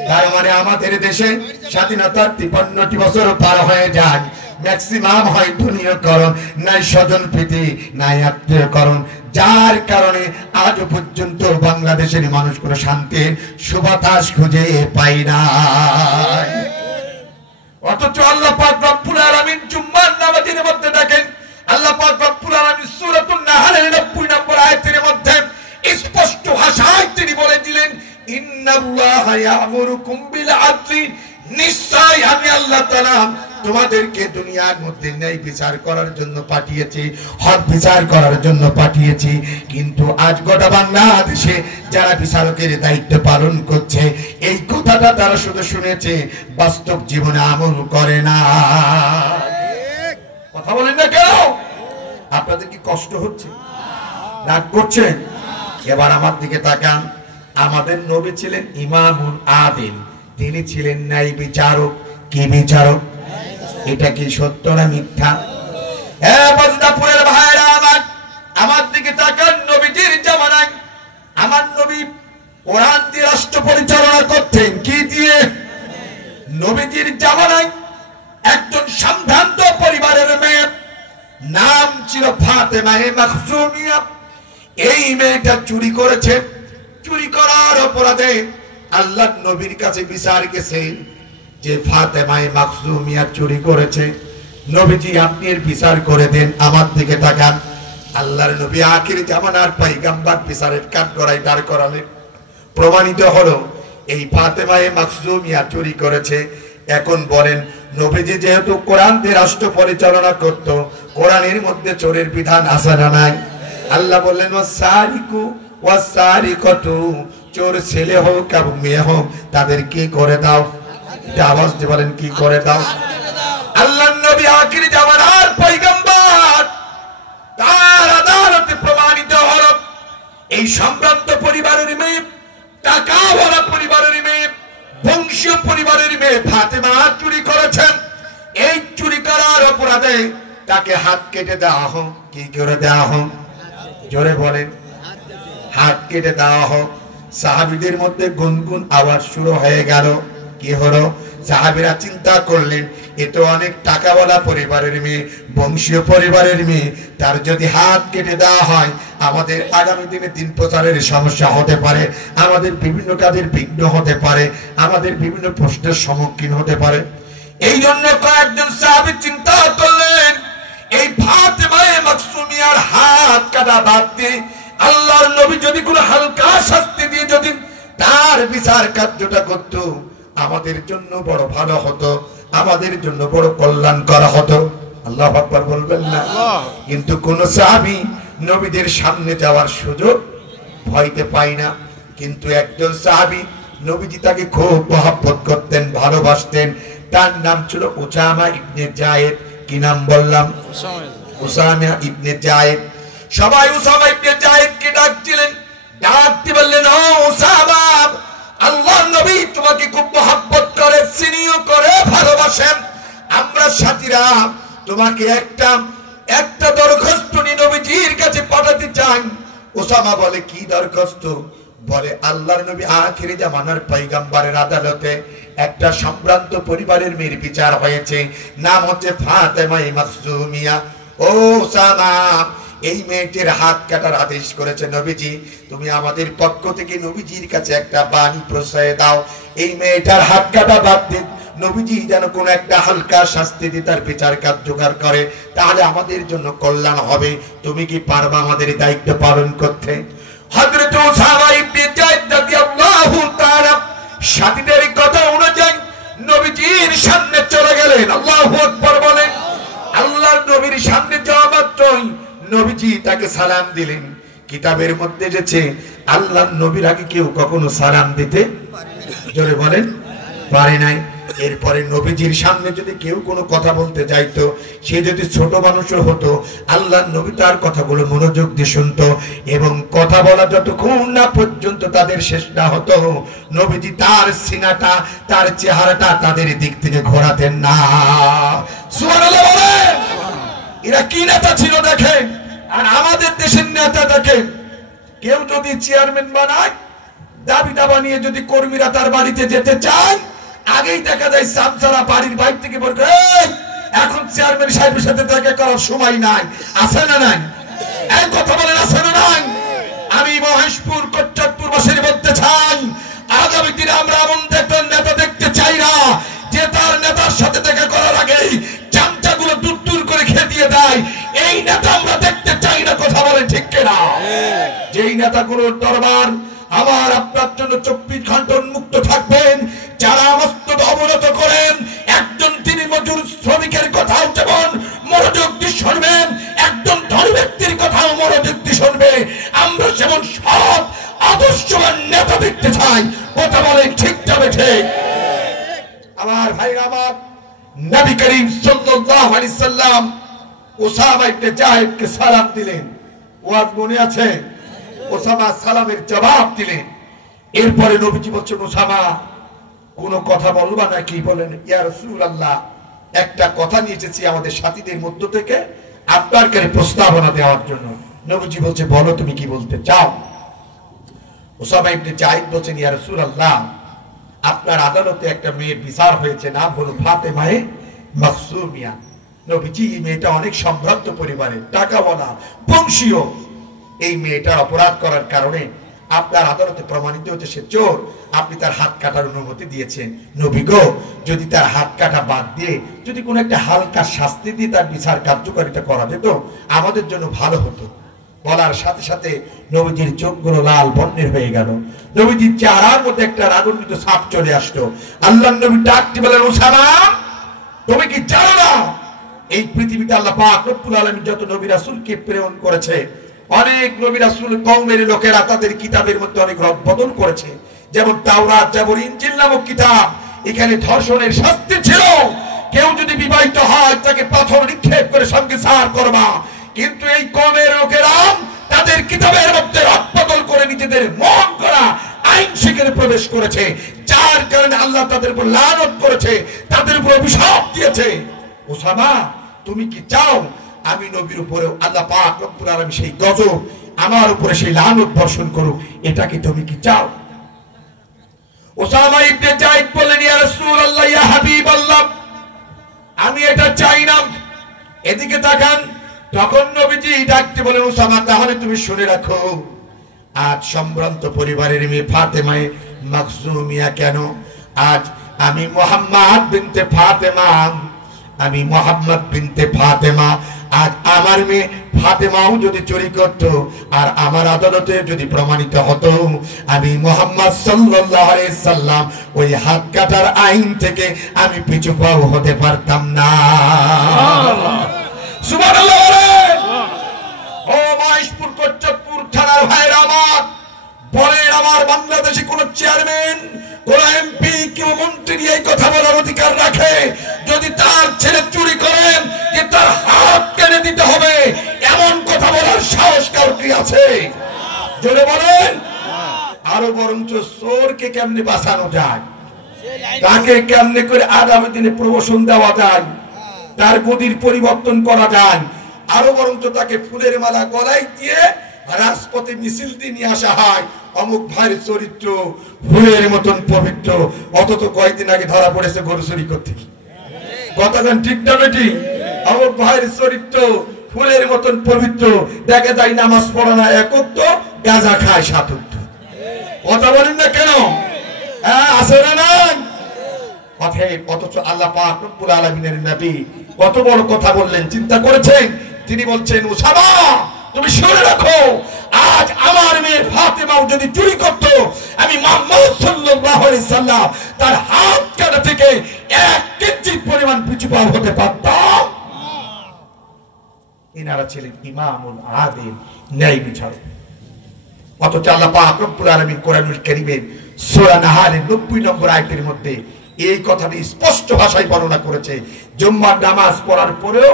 তার মানে আমাদের দেশে স্বাধীনতার 53টি বছর পার হয়ে যায়, ম্যাক্সিমাম হয় দলীয়করণ, নাই স্বজন প্রীতি, নাই আত্মীয়করণ, যার কারণে আজ পর্যন্ত বাংলাদেশের মানুষ কোনো শান্তির সুবাতাস খুঁজে পায় না। অথচ আল্লাহ পাক রব্বুল আলামিন জুম্মার নামাজের মধ্যে দেখেন, আল্লাহ পাক রব্বুল আলামিন সূরাতুন নাহলের 90 নম্বর আয়াতের মধ্যে স্পষ্ট ভাষায় তিনি বলে দিলেন, ইন্নাল্লাহা ইয়া'মুরুকুম বিল আদলি, নিশ্চয় আমি আল্লাহ তাআলা তোমাদেরকে দুনিয়ার মধ্যে ন্যায় বিচার করার জন্য পাঠিয়েছি, হক বিচার করার জন্য পাঠিয়েছি। কিন্তু আজ গোটা বাংলাদেশে যারা বিচারকের দায়িত্ব পালন করছে, এই কথাটা তারা শুধু শুনেছে, বাস্তব জীবনে আমল করে না। কথা বলেন না কেন? আপনাদের কি কষ্ট হচ্ছে? রাগ করছেন? এবার আমার দিকে তাকান। আমাদের নবী ছিলেন ইমামুল আদিল, তিনি ছিলেন ন্যায় বিচারক। কি বিচারক? এটা কি সত্য না মিথ্যা? বজরাপুরের ভাইরা আমার দিকে তাকান। নবীজির জামানায় আমার নবী কোরআন দিয়ে রাষ্ট্র পরিচালনা করতেন। কি দিয়ে? নবীজির জামানায় একজন সম্ভ্রান্ত পরিবারের মেয়ে, নাম নাম ছিল ফাতেমা মাখজুমিয়া। এই মেয়েটা চুরি করেছে, চুরি করার অপরাধে আল্লাহর নবীর কাছে বিচার গেছে যে ফাতেমা মাখজুমিয়া চুরি করেছে, নবীজি আপনি এর বিচার করে দেন। আমার দিকে তাকান, আল্লাহর নবী আখির জামানার পয়গম্বর বিচারের কাঠগড়ায় দাঁড় করালেন। প্রমাণিত হলো এই ফাতেমা মাখজুমিয়া চুরি করেছে। এখন বলেন, নবীজি যেহেতু কোরআন দিয়ে রাষ্ট্র পরিচালনা করত, কোরআনের মধ্যে চোরের বিধান আছে না নাই? আল্লাহ বললেন ওয়াসারিকু ওয়াসারিকাতু, চোর ছেলে হোক এবং মেয়ে হোক তাদের কি করে দাও? আওয়াজ দিয়ে বলেন, কি করে দাও? আল্লাহর নবী আখির জামানার পয়গম্বর, তার আদালতে প্রমাণিত হলো এই সম্ভ্রান্ত পরিবারের মেয়ে, টাকাওয়ালা পরিবারের মেয়ে, বংশীয় পরিবারের মেয়ে ফাতেমা চুরি করেছেন। এই চুরি করার অপরাধে তাকে হাত কেটে দেওয়া হোক। কি করে দেওয়া হোক? জোরে বলেন, হাত কেটে দেওয়া হোক। সাহাবীদের মধ্যে গুনগুন আওয়াজ শুরু হয়ে গেল। কি হলো? সাহাবীরা চিন্তা করলেন, এ তো অনেক টাকাওয়ালা পরিবারের মেয়ে, বংশীয় পরিবারের মেয়ে, তার যদি হাত কেটে দেওয়া হয় আমাদের আগামী দিনে দিন প্রচারের সমস্যা হতে পারে, আমাদের বিভিন্ন কাজের বিঘ্ন হতে পারে, আমাদের বিভিন্ন প্রশ্নের সম্মুখীন হতে পারে। এই জন্য কয়েকজন সাহাবী চিন্তা করলেন, এই ফাতেমা মাখজুমিয়ার হাত কাটা বাদ দিয়ে আল্লাহর নবী যদি কোনো হালকা শাস্তি দিয়ে যদি তার বিচার কার্যটা করত, আমাদের জন্য বড় ভালো হতো, আমাদের জন্য বড় কল্যাণ করা হতো। আল্লাহু আকবার বলবেন না? কিন্তু কোন সাহাবী নবীদের সামনে যাওয়ার সুযোগ ভয়তে পায় না। কিন্তু একজন সাহাবী, নবীজি তাকে খুব মহব্বত করতেন, ভালোবাসতেন। তার নাম ছিল উসামা ইবনে যায়েদ। কি নাম বললাম? Usama Ibne Zayed. সবাই উসামা ইবনে যায়েদকে ডাকছিলেন। ডাকতে বললেন, ও উসামা, আল্লাহর নবী তোমাকে খুব মহব্বত করে, স্নেহ করে, ভালোবাসেন। আমরা সাথীরা তোমাকে একটা দরখাস্ত নিয়ে নবীজির কাছে পাঠাতে চাই। ওসামা বলে, কি দরখাস্ত? বলে, আল্লাহর নবী আখিরি জামানার পয়গম্বরের আদালতে একটা সম্ভ্রান্ত পরিবারের মেয়ের বিচার হয়েছে, নাম হচ্ছে ফাতেমা মাখজুমিয়া। ও ওসামা, এই মেয়েটির হাত কাটার আদেশ করেছে নবীজি। তুমি আমাদের পক্ষ থেকে নবীজির কাছে একটা বাণী পৌঁছে দাও, এই মেয়েটার হাত কাটা বাদ দিন, নবীজি যেন কোন একটা হালকা শাস্তি দিয়ে তার বিচার কার্যকর করে, তাহলে আমাদের জন্য কল্যাণ হবে। তুমি কি পারবা আমাদের দায়িত্ব পালন করতে? হযরত উসামা ইবনে যায়েদ রাদিয়াল্লাহু তাআলা সাথীদের কথা অনুযায়ী নবীজির সামনে চলে গেলেন। আল্লাহু আকবার বলেন। আল্লাহর নবীর সামনে যাওয়া মাত্রই নবীজি তাকে সালাম দিলেন। কিতাবের মধ্যে এসেছে, আল্লাহর নবীর আগে কেউ কখনো সালাম দিতে জোরে বলেন পারে নাই। এরপরে নবীজির সামনে যদি কেউ কোনো কথা বলতে যাইতো, সে যদি ছোট মানুষও হতো, আল্লাহর নবী তার কথাগুলো মনোযোগ দিয়ে শুনতো এবং কথা বলা যতক্ষণ না পর্যন্ত তাদের শেষ না হতো, নবীজি তার সিনাটা, তার চেহারাটা তাদের দিক থেকে ঘোরাতেন না। সুবহানাল্লাহ বলেন। এরা কি নেতা ছিল দেখেন। আর আমাদের দেশের নেতা দেখেন, কেউ যদি চেয়ারম্যান বানায়, দাবি দাবা নিয়ে যদি কর্মীরা তার বাড়িতে যেতে চায়, আগেই দেখা যায় সামসারা বাড়ির বাইরে থেকে বলবে, এখন চেয়ারম্যান সাহেবের সাথে দেখা করার সময় নাই। আছে না নাই? এই কথা বলেন, আছে না নাই? আমি মহেশপুর কোটচাঁদপুর বাসীর বলতে চাই, আগামী দিনে আমরা এমন নেতা দেখতে চাই না যে তার নেতার সাথে দেখা করার আগেই চামচাগুলো দূর দূর করে খেয়ে দিয়ে দেয়। এই নেতা আমরা দেখতে চাই না। কথা বলেন ঠিক কিনা? যেই নেতাগুলোর দরবার আমার আপনার জন্য 24 ঘন্টা উন্মুক্ত থাকবেন, যারা মস্তক অবনত করেন, একজন তিনি মজুর শ্রমিকের কথাও যেমন মনোযোগ দিয়ে শুনবেন, একজন ধনী ব্যক্তির কথাও মনোযোগ দিয়ে শুনবে। আমরা যেমন সৎ আদর্শবান নেতা দেখতে চাই। কথা বলেন ঠিক যাবে ঠিক? আমার ভাইরা আমার, নবী করিম সাল্লাল্লাহু আলাইহি সাল্লাম উসামা ইবনে যায়েদকে সালাম দিলেন। ওয়াজ মনে আছে? উসামা সালামের জবাব দিলেন। এরপরে নবীজি বলছেন, উসামা কোনো কথা বলবা নাকি? বলেন, ইয়া রাসূলুল্লাহ, একটা কথা নিয়ে এসেছি আমাদের সাথীদের মধ্য থেকে আপনার কাছে প্রস্তাবনা দেওয়ার জন্য। নবীজি বলছে, বলো তুমি কি বলতে চাও? উসামা ইবনে যায়েদ বলছেন, ইয়া রাসূলুল্লাহ, আপনার আদালতে একটা মেয়ের বিচার হয়েছে, নাম হলো ফাতেমা মাখজুমিয়া। নবীজি এই মেয়েটা অনেক সম্ভ্রান্ত পরিবারের, টাকাওয়ালা, বংশীয়। এই মেয়েটার অপরাধ করার কারণে আপনার আদালতে প্রমাণিত হচ্ছে সে চোর, আপনি তার হাত কাটার অনুমতি দিয়েছেন। নবী গো, যদি তার হাত কাটা বাদ দিয়ে যদি কোনো একটা হালকা শাস্তি দিয়ে তার বিচার কার্যকারিতা করা যেত আমাদের জন্য ভালো হতো। বলার সাথে সাথে নবীজির চোখগুলো লাল বর্ণের হয়ে গেল, নবীজির চেহারার মধ্যে একটা রাগান্বিত ছাপ চলে আসলো। আল্লাহর নবী ডাকতে বলেন, উসামা তুমি কি জানো না এই পৃথিবীতে আল্লাহ পাক রব্বুল আলামিন যত নবী রাসূলকে প্রেরণ করেছে, অনেক নবী রাসূল কওমের লোকেরা তাদের কিতাবের মধ্যে অনেক রদবদল করেছে। যেমন তাওরাত, যেমন ইনজিল নামক কিতাব, এখানে ধর্ষণের শাস্তি ছিল, কেউ যদি বিবাহিত হয় তাকে পাথর নিক্ষেপ করে সংসার করবা। কিন্তু এই কওমের লোকেরা তাদের কিতাবের মধ্যে রদবদল করে নিজেদের মন করা আইন শিখে প্রবেশ করেছে, যার কারণে আল্লাহ তাদের উপর লানত করেছে, তাদের উপর অভিশাপ দিয়েছে। ওসামা তুমি কি চাও আমি নবীর উপরে আল্লাহ পাক রব্বুল আলামিন সেই গজব, আমার উপরে সেই লানত বর্ষণ করুক, এটা কি তুমি কি চাও? ওসামা ইবনে যায়েদ বললেন, ইয়া রাসূলুল্লাহ, ইয়া হাবিবাল্লাহ, আমি এটা চাই না। এদিকে তাকান। তখন নবীজি ডাকতে বলেন, ওসামা তাহলে তুমি শুনে রাখো, আজ সম্ভ্রান্ত পরিবারের মেয়ে ফাতেমায়ে মাখজুমিয়া কেন, আজ আমি মুহাম্মদ বিনতে ফাতেমা, আমি মুহাম্মদ বিনতে ফাতেমা, আজ আমার মেয়ে ফাতেমাও যদি চুরি করত আর আমার আদালতে যদি প্রমাণিত হতো, আমি মুহাম্মদ সাল্লাল্লাহু আলাইহি সাল্লাম ওই হাত কাটার আইন থেকে আমি পিছু পাও হতে পারতাম না। সুবহানাল্লাহ। ও মহেশপুর কোচ্চপুর থানার ভাইরা আমার, বলেন আমার বাংলাদেশে কোন চেয়ারম্যান, কোন এমপি, কেউ মন্ত্রী এই কথা বলার অধিকার রাখে যদি তার ছেলে চুরি করেন যে তার হাত কেটে দিতে হবে, এমন কথা বলার সাহস কার কি আছে? জোরে বলেন। আরো বরঞ্চ চোরকে কেমনে বাঁচানো যায়, তাকে কেমনে করে আগামী দিনে প্রমোশন দেওয়া যায়, তার গদির পরিবর্তন করা যায়, আরো বরঞ্চ তাকে ফুলের মালা গলায় দিয়ে রাজপথে মিছিল দিয়ে নিয়ে আসা হয়। অমুক ভাইয়ের চরিত্র ফুলের মতন পবিত্র, অথচ কয়েকদিন আগে ধরা পড়েছে গরু চুরি করতে। কথাটা ঠিক না বেটি? অমুক ভাইয়ের চরিত্র ফুলের মতন পবিত্র, দেখে যায় নামাজ পড়া না একত্র, গাঁজা খায় সাতত্ব। কথা বলেন না কেন? হ্যাঁ আছে না নাই? অথচ আল্লাহ পাক রব্বুল আলামিনের নবী কত বড় কথা বললেন, চিন্তা করেছেন? তিনি বলছেন, উসামা তুমি শুনে রাখো, আজ আমার মেয়ে ফাতেমাও যদি চুরি করত, আমি মুহাম্মদ সাল্লাল্লাহু আলাইহি সাল্লাম তার হাত কাটা থেকে 1 কিঞ্চিত পরিমাণ পিছু পা হতে পারতাম। ইনারা ছিলেন ইমামুল আদিল, ন্যায় বিচারক। অথচ আল্লাহ পাক রব্বুল আলামিন কোরআনুল কারীমের সূরা নাহলের 90 নম্বর আয়াতের মধ্যে এই কথাটি স্পষ্ট ভাষায় বর্ণনা করেছে। জুম্মার নামাজ পড়ার পরেও,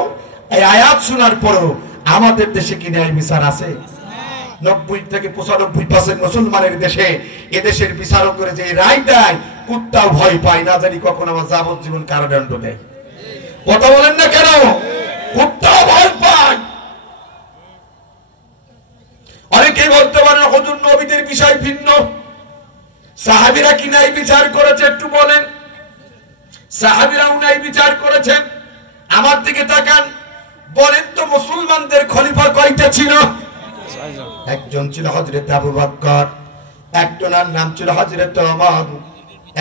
এই আয়াত শোনার পরেও আমাদের দেশে কি ন্যায় বিচার আছে? 90 থেকে 95% মুসলমানের দেশে এদেশের বিচারক করে যে রায় দেয়, কুত্তাও ভয় পায় না, জানি কখন আমার যাবজ্জীবন কারাদণ্ড দেয়। কথা বলেন না কেন? কুত্তাও ভয় পায়। অনেকেই বলতে পারেন হুজুর নবীদের বিষয় ভিন্ন, সাহাবীরা কি ন্যায় বিচার করেছে একটু বলেন? সাহাবীরাও ন্যায় বিচার করেছেন। আমার দিকে তাকান, বলেন তো মুসলমানদের খলিফা কয়টা ছিল? একজন ছিল হযরত আবু বকর, একজনের নাম ছিল হযরত ওমর,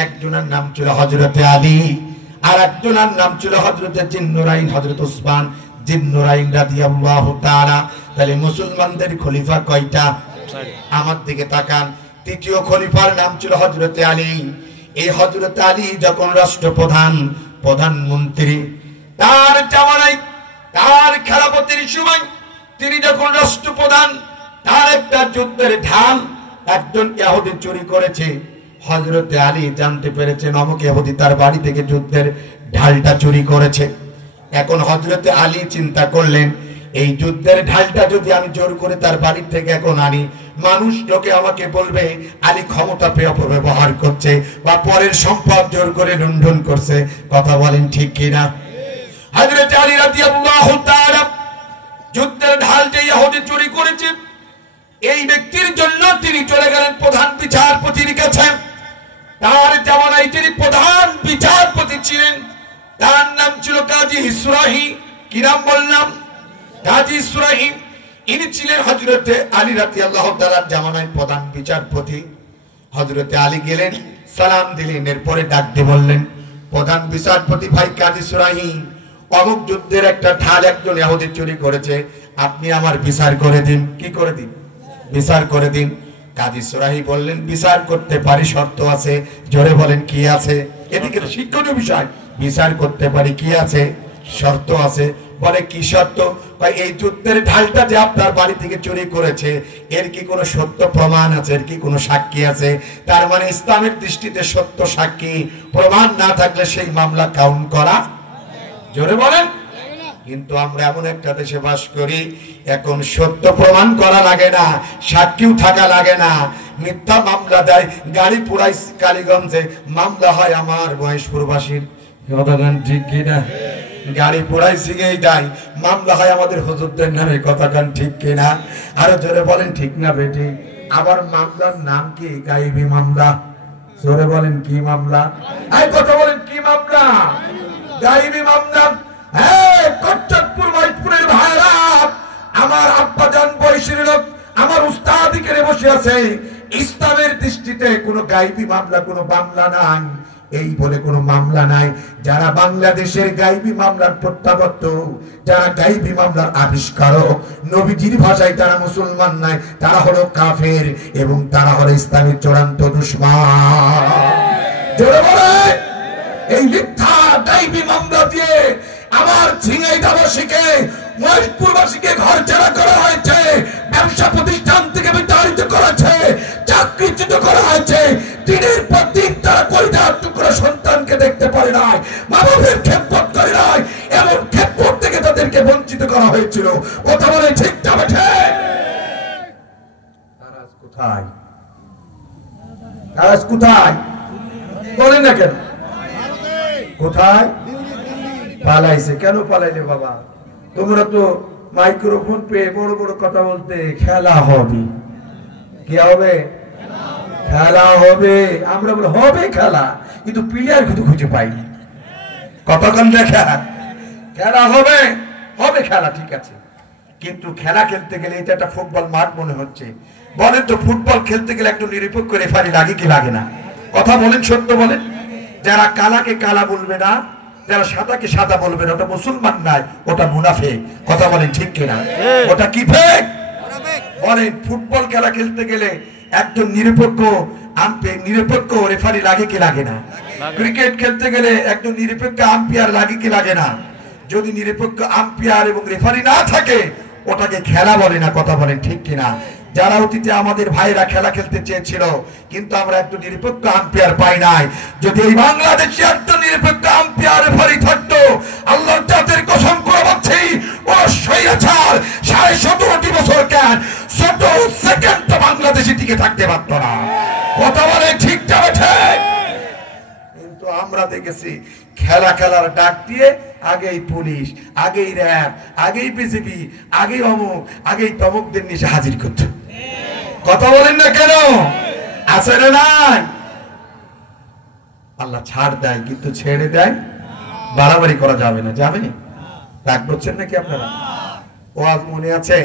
একজনের নাম ছিল হযরত আলী, আর একজনের নাম ছিল হযরত জিন্নুরাইন, হযরত উসমান জিন্নুরাইন রাদিয়াল্লাহু তাআলা। তাহলে মুসলমানদের খলিফা কয়টা? আমার দিকে তাকান, তৃতীয় খলিফার নাম ছিল হযরত আলী। এই হযরত আলী যখন রাষ্ট্রপ্রধান, প্রধানমন্ত্রী, তার জামানায়, তার খেলাফতের সময় তিনি যখন রাষ্ট্রপ্রধান, তার একটা যুদ্ধের ঢাল একজন ইহুদি চুরি করেছে। হযরত আলী জানতে পেরেছেন অমুক ইহুদি তার বাড়ি থেকে যুদ্ধের ঢালটা চুরি করেছে। এখন হযরত আলী চিন্তা করলেন, এই যুদ্ধের ঢালটা যদি আমি জোর করে তার বাড়ি থেকে এখন আনি, মানুষ লোকে আমাকে বলবে আলী ক্ষমতা পেয়ে অপব্যবহার করছে বা পরের সম্পদ জোর করে লুণ্ঠন করছে। কথা বলেন ঠিক কিনা? হযরত আলী রাদিয়াল্লাহু তাআলা যুদ্ধের ঢাল যে ইহুদি চুরি করেছে, এই ব্যক্তির জন্য তিনি চলে গেলেন প্রধান বিচারপতির কাছে। তার জামানায় তিনি প্রধান বিচারপতি ছিলেন, তার নাম ছিল কাজী ইসরাহি। কি নাম বললাম? গাজী ইসরাহিম। ইনি ছিলেন হযরতে আলী রাদিয়াল্লাহু তাআলার জামানায় প্রধান বিচারপতি। হযরতে আলী গেলেন, সালাম দিলেন, এরপরে ডাক দিয়ে বললেন, প্রধান বিচারপতি ভাই গাজী ইসরাহিম, অমুক যুদ্ধের একটা ঢাল একজন ইহুদি চুরি করেছে, আপনি আমার বিচার করে দিন। কি করে দিন? বিচার করে দিন। গাজী ইসরাহিম বললেন, বিচার করতে পারি, শর্ত আছে। জোরে বলেন, কি আছে? এদিকে শিক্ষণীয় বিষয়। বিচার করতে পারি, কি আছে? শর্ত আছে। বলে, কি শর্ত? এই যুদ্ধের ঢালটা যে আপনার বাড়ি থেকে চুরি করেছে, এর কি কোনো সত্য প্রমাণ আছে? এর কি কোনো সাক্ষী আছে? তার মানে ইসলামের দৃষ্টিতে সত্য সাক্ষী প্রমাণ না থাকলে সেই মামলা কাউন্ট করা। জোরে বলেন। কিন্তু আমরা এমন একটা দেশে বাস করি, এখন সত্য প্রমাণ করা লাগে না, সাক্ষীও থাকা লাগে না, মিথ্যা মামলা দেয়। গাড়ি পুরাই কালীগঞ্জে মামলা হয় আমার মহেশপুরবাসীর, কথাগান ঠিক কিনা? গাড়ি পোড়াই শিখেই দেয়, মামলা হয় আমাদের হুজুরদের নামে, কথাগান ঠিক কিনা? আরো জোরে বলেন, ঠিক না বেটি? আবার মামলার নাম কি? গায়েবী মামলা। জোরে বলেন, কি মামলা? এই কথা বলেন, কি মামলা? গায়েবী মামলা। হ্যাঁ, কচ্চরপুর মহেশপুরের ভাইরা, আমার আব্বা জান বয়সের লোক, আমার উস্তাদ এখানে বসে আছে। ইসলামের দৃষ্টিতে কোনো গায়েবী মামলা, কোনো মামলা নাই, এই বলে কোনো মামলা নাই। যারা বাংলাদেশের গায়েবী মামলার প্রত্যাবর্তক, যারা গায়েবী মামলার আবিষ্কারক, নবীজির ভাষায় তারা মুসলমান নাই, তারা হলো কাফের এবং তারা হলো ইসলামের চূড়ান্ত দুশমন। জোরে বলে, এই মিথ্যা গায়েবী মামলা দিয়ে আমার ঝিনাইদহবাসীকে, মহেশপুরবাসীকে ঘর ছাড়া করা হয়েছে, ব্যবসা প্রতিষ্ঠান থেকে বিতাড়িত করেছে, চাকরিচ্যুত করা হয়েছে। দিনের পর দিন তারা কলিজার টুকরা সন্তানকে দেখতে পারে নাই, মা বাবার খেদমত করে নাই, এমন খেদমত থেকে তাদেরকে বঞ্চিত করা হয়েছিল। কথা বলে ঠিক যাবে? তারা কোথায়? তারা কোথায় বলেন না কেন? কোথায় পালাইছে? কেন পালাইলে বাবা? তোমরা তো মাইক্রোফোন পেয়ে বড় বড় কথা বলতে, খেলা হবে। কি হবে? খেলা হবে। আমরা বলে হবে খেলা, কিন্তু প্লেয়ার কিন্তু খুঁজে পাইনি। কতক্ষণ দেখা খেলা হবে, হবে খেলা, ঠিক আছে, কিন্তু খেলা খেলতে গেলে এটা একটা ফুটবল মাঠ মনে হচ্ছে। বলেন তো, ফুটবল খেলতে গেলে একটু নিরপেক্ষ রেফারি লাগে কি লাগে না? কথা বলেন, সত্য বলেন। যারা কালাকে কালা বলবে না, যারা সাদাকে সাদা বলবে না, ওটা মুসলমান নাই, ওটা মুনাফিক। কথা বলেন ঠিক কিনা? ওটা কি ফেক? বলেন, ফুটবল খেলা খেলতে গেলে একজন নিরপেক্ষ রেফারি লাগে কি লাগে না? ক্রিকেট খেলতে গেলে একজন নিরপেক্ষ আম্পায়ার লাগে কি লাগে না? যদি নিরপেক্ষ আম্পায়ার এবং রেফারি না থাকে, ওটাকে খেলা বলে না। কথা বলেন ঠিক কিনা? যারা অতীতে আমাদের ভাইরা খেলা খেলতে চেয়েছিল, কিন্তু আমরা একটু নিরপেক্ষ আম্পায়ার পাই নাই। যদি এই বাংলাদেশে একটু নিরপেক্ষ আম্পায়ার রেফারি থাকতো, আল্লাহর জাতের কসম করে বলছি, ও স্বৈরাচার 17.5 বছর কেন 17 সেকেন্ড তো বাংলাদেশে টিকে থাকতে পারতো না। কথা বলে ঠিক যাবে? ঠিক। কিন্তু আমরা দেখেছি খেলা খেলার ডাক দিয়ে আগেই পুলিশ, আগেই র্যাব, আগেই বিজেপি, আগেই অমুক, আগেই তমুকদের নিয়ে হাজির করত। কথা বলেন না কেন? আছে না নাই? আল্লাহ ছাড় দেয়, কিন্তু ছেড়ে দেয় বাড়াবাড়ি করা যাবে না। যাবে না? রাগ করছেন নাকি আপনারা? ওয়াজ মনে আছে?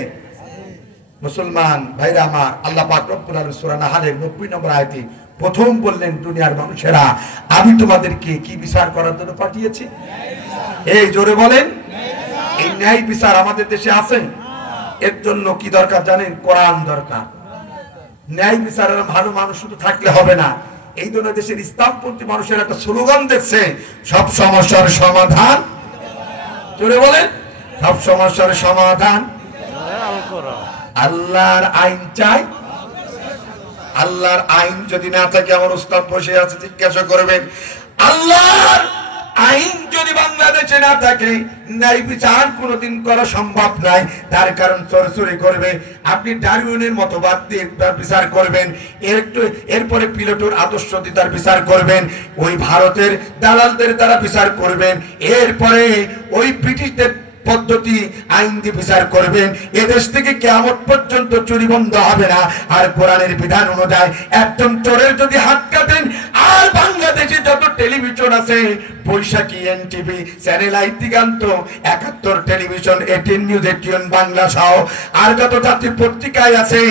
মুসলমান ভাইরা আমার, আল্লাহ পাক রব্বুল আলামিন সূরা নাহলের 90 নম্বর আয়াতে প্রথম বললেন, দুনিয়ার মানুষেরা, আমি তোমাদেরকে কি বিচার করার জন্য পাঠিয়েছি? এই জোরে বলেন, এই ন্যায় বিচার আমাদের দেশে আছে। এর জন্য কি দরকার জানেন? কোরআন দরকার। ন্যায় বিচারের ভালো মানুষ শুধু থাকলে হবে না। এই জন্য দেশের ইসলামপন্থী মানুষের একটা স্লোগান দেখছে, সব সমস্যার সমাধান। জোরে বলেন, সব সমস্যার সমাধান আল্লাহর আইন চাই। আল্লাহর আইন যদি না থাকে, আমার উস্তাদ বসে আছে, জিজ্ঞাসা করবেন, আল্লাহর আইন যদি বাংলাদেশে না থাকে, ন্যায় বিচার কোনোদিন করা সম্ভব নাই। তার কারণ চোরাচুরি করবে, আপনি ডারউইনের মতবাদ দিয়ে বিচার করবেন, এরপরে পিলটোর আদর্শ দিয়ে তার বিচার করবেন, ওই ভারতের দালালদের দ্বারা বিচার করবেন, এরপরে ওই ব্রিটিশদের পদ্ধতি আইন দিয়ে বিচার করবেন। এদেশ থেকে কিয়ামত পর্যন্ত চুরি বন্ধ হবে না। আর কোরআনের বিধান অনুযায়ী একজন চোরের যদি হাত কাটেন, আর বাংলাদেশে যত টেলিভিশন আছে, Baishakhi, NTV, channel I, Diganta, 71 television, 18 news, 18 Bangla সহ আর যত জাতীয় পত্রিকায় আছে,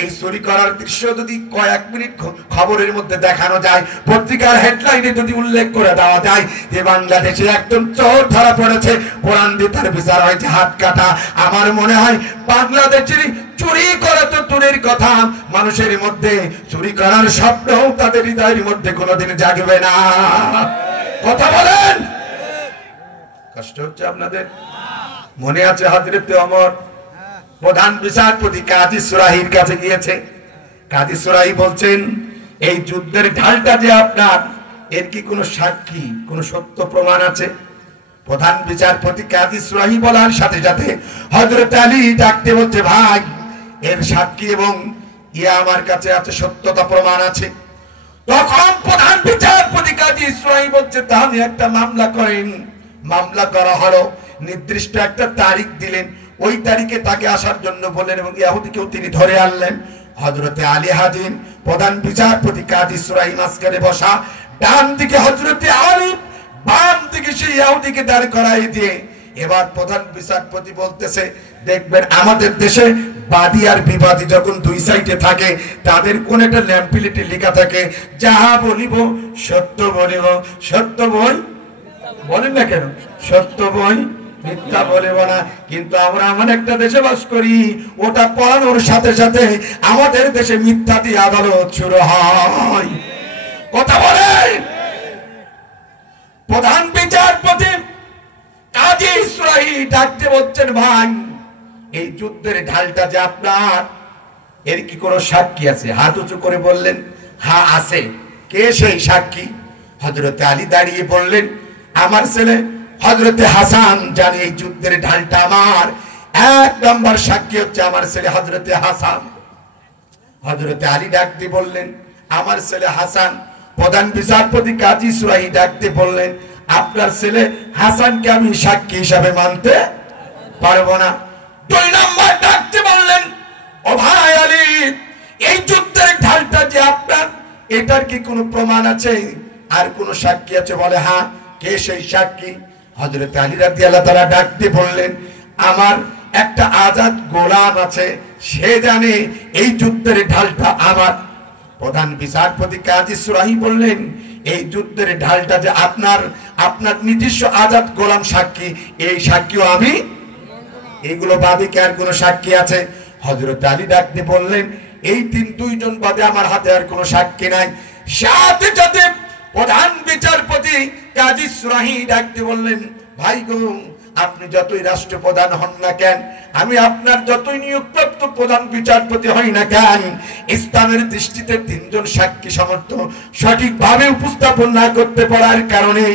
এই চুরি করার দৃশ্য যদি কয়েক মিনিট খবরের মধ্যে দেখানো যায়, পত্রিকার হেডলাইনে যদি উল্লেখ করে দেওয়া যায় যে বাংলাদেশে একজন চোর ধরা পড়েছে, কোরআন দিয়ে তার বিচার হয়েছে হাত কাটা, আমার মনে হয় বাংলাদেশের চুরি করা তো দূরের কথা, মানুষের মধ্যে চুরি করার স্বপ্নও তাদের হৃদয়ের মধ্যে কোনোদিন জাগবে না। কথা বলেন, কষ্ট হচ্ছে আপনাদের? মনে আছে হযরত ওমর প্রধান বিচারপতি কাজী সুরাহির কাছে গিয়েছে। কাজী সুরাহি বলছেন, এই যুদ্ধের ঢালটা যে আপনার, এর কি কোনো সাক্ষী, কোনো সত্য প্রমাণ আছে? প্রধান বিচারপতি কাজী সুরাহি বলার সাথে সাথে হযরত আলী ডাকতে বলছে, ভাই এর সাক্ষী এবং আমার কাছে আছে, সত্যতা প্রমাণ আছে। তখন প্রধান বিচারপতি কাজী সুরাহি বলছে, তাহলে একটা মামলা করেন। মামলা করা হলো, নির্দিষ্ট একটা তারিখ দিলেন, ওই তারিখে তাকে আসার জন্য বললেন এবং ইহুদিকেও তিনি ধরে আনলেন। হযরতে আলী হাজির, প্রধান বিচারপতি কাজী সুরাহি মাঝখানে বসা, ডান দিকে হযরতে আলী, বাম দিকে সেই ইহুদিকে দাঁড় করাই দিয়ে এবার প্রধান বিচারপতি বলতেছে, দেখবেন আমাদের দেশে বাদী আর বিবাদী যখন দুই সাইডে থাকে, তাদের কোন একটা ল্যাম্পিলেটে লেখা থাকে, যাহা বলিব সত্য বলিব, সত্য বই বলেন না কেন, সত্য বই মিথ্যা বলিব না। কিন্তু আমরা এমন একটা দেশে বাস করি, ওটা পড়ানোর সাথে সাথে আমাদের দেশে মিথ্যা দিয়ে আদালত শুরু হয়। কথা বলেন। প্রধান বিচারপতি কাজী সুরাহি ডাকতে বলছেন, ভাই এই যুদ্ধের ঢালটা যে আপনার, এর কি কোনো সাক্ষী আছে? হাত উঁচু করে বললেন, হ্যাঁ আছে। কে সেই সাক্ষী? হযরতে আলী দাঁড়িয়ে বললেন, আমার ছেলে হযরতে হাসান জানে এই যুদ্ধের ঢালটা আমার। 1 নম্বর সাক্ষী হচ্ছে আমার ছেলে হযরতে হাসান। হযরতে আলী ডাকতে বললেন, আমার ছেলে হাসান। প্রধান বিচারপতি কাজী সুরাহি ডাকতে বললেন, আপনার ছেলে হাসানকে আমি সাক্ষী হিসাবে মানতে পারবো না। 2 নম্বর ডাকতে বললেন, ও ভাই আলী, এই যুদ্ধের ঢালটা যে আপনার, এটার কি কোনো প্রমাণ আছে, আর কোনো সাক্ষী আছে? বলে, হ্যাঁ। কে সেই সাক্ষী? হযরত আলী রাদিয়াল্লাহু তাআলা ডাকতে বললেন, আমার একটা আজাদ গোলাম আছে, সে জানে এই যুদ্ধের ঢালটা আমার। প্রধান বিচারপতি কাজী সুরাহি বললেন, এই যুদ্ধের ঢালটা যে আপনার, আপনার নিজস্ব আজাদ গোলাম সাক্ষী, এই সাক্ষীও আমি। এইগুলো বাদে কি আর কোনো সাক্ষী আছে? হযরত আলী ডাকতে বললেন, এই 2 জন বাদে আমার হাতে আর কোনো সাক্ষী নাই। সাথে সাথে প্রধান বিচারপতি কাজী সুরাহি ডাকতে বললেন, ভাই গো, আপনি যতই রাষ্ট্রপ্রধান হন না কেন, আমি আপনার যতই নিয়োগপ্রাপ্ত প্রধান বিচারপতি হই না কেন, ইসলামের দৃষ্টিতে 3 জন সাক্ষী সমর্থ সঠিকভাবে উপস্থাপন না করতে পারার কারণে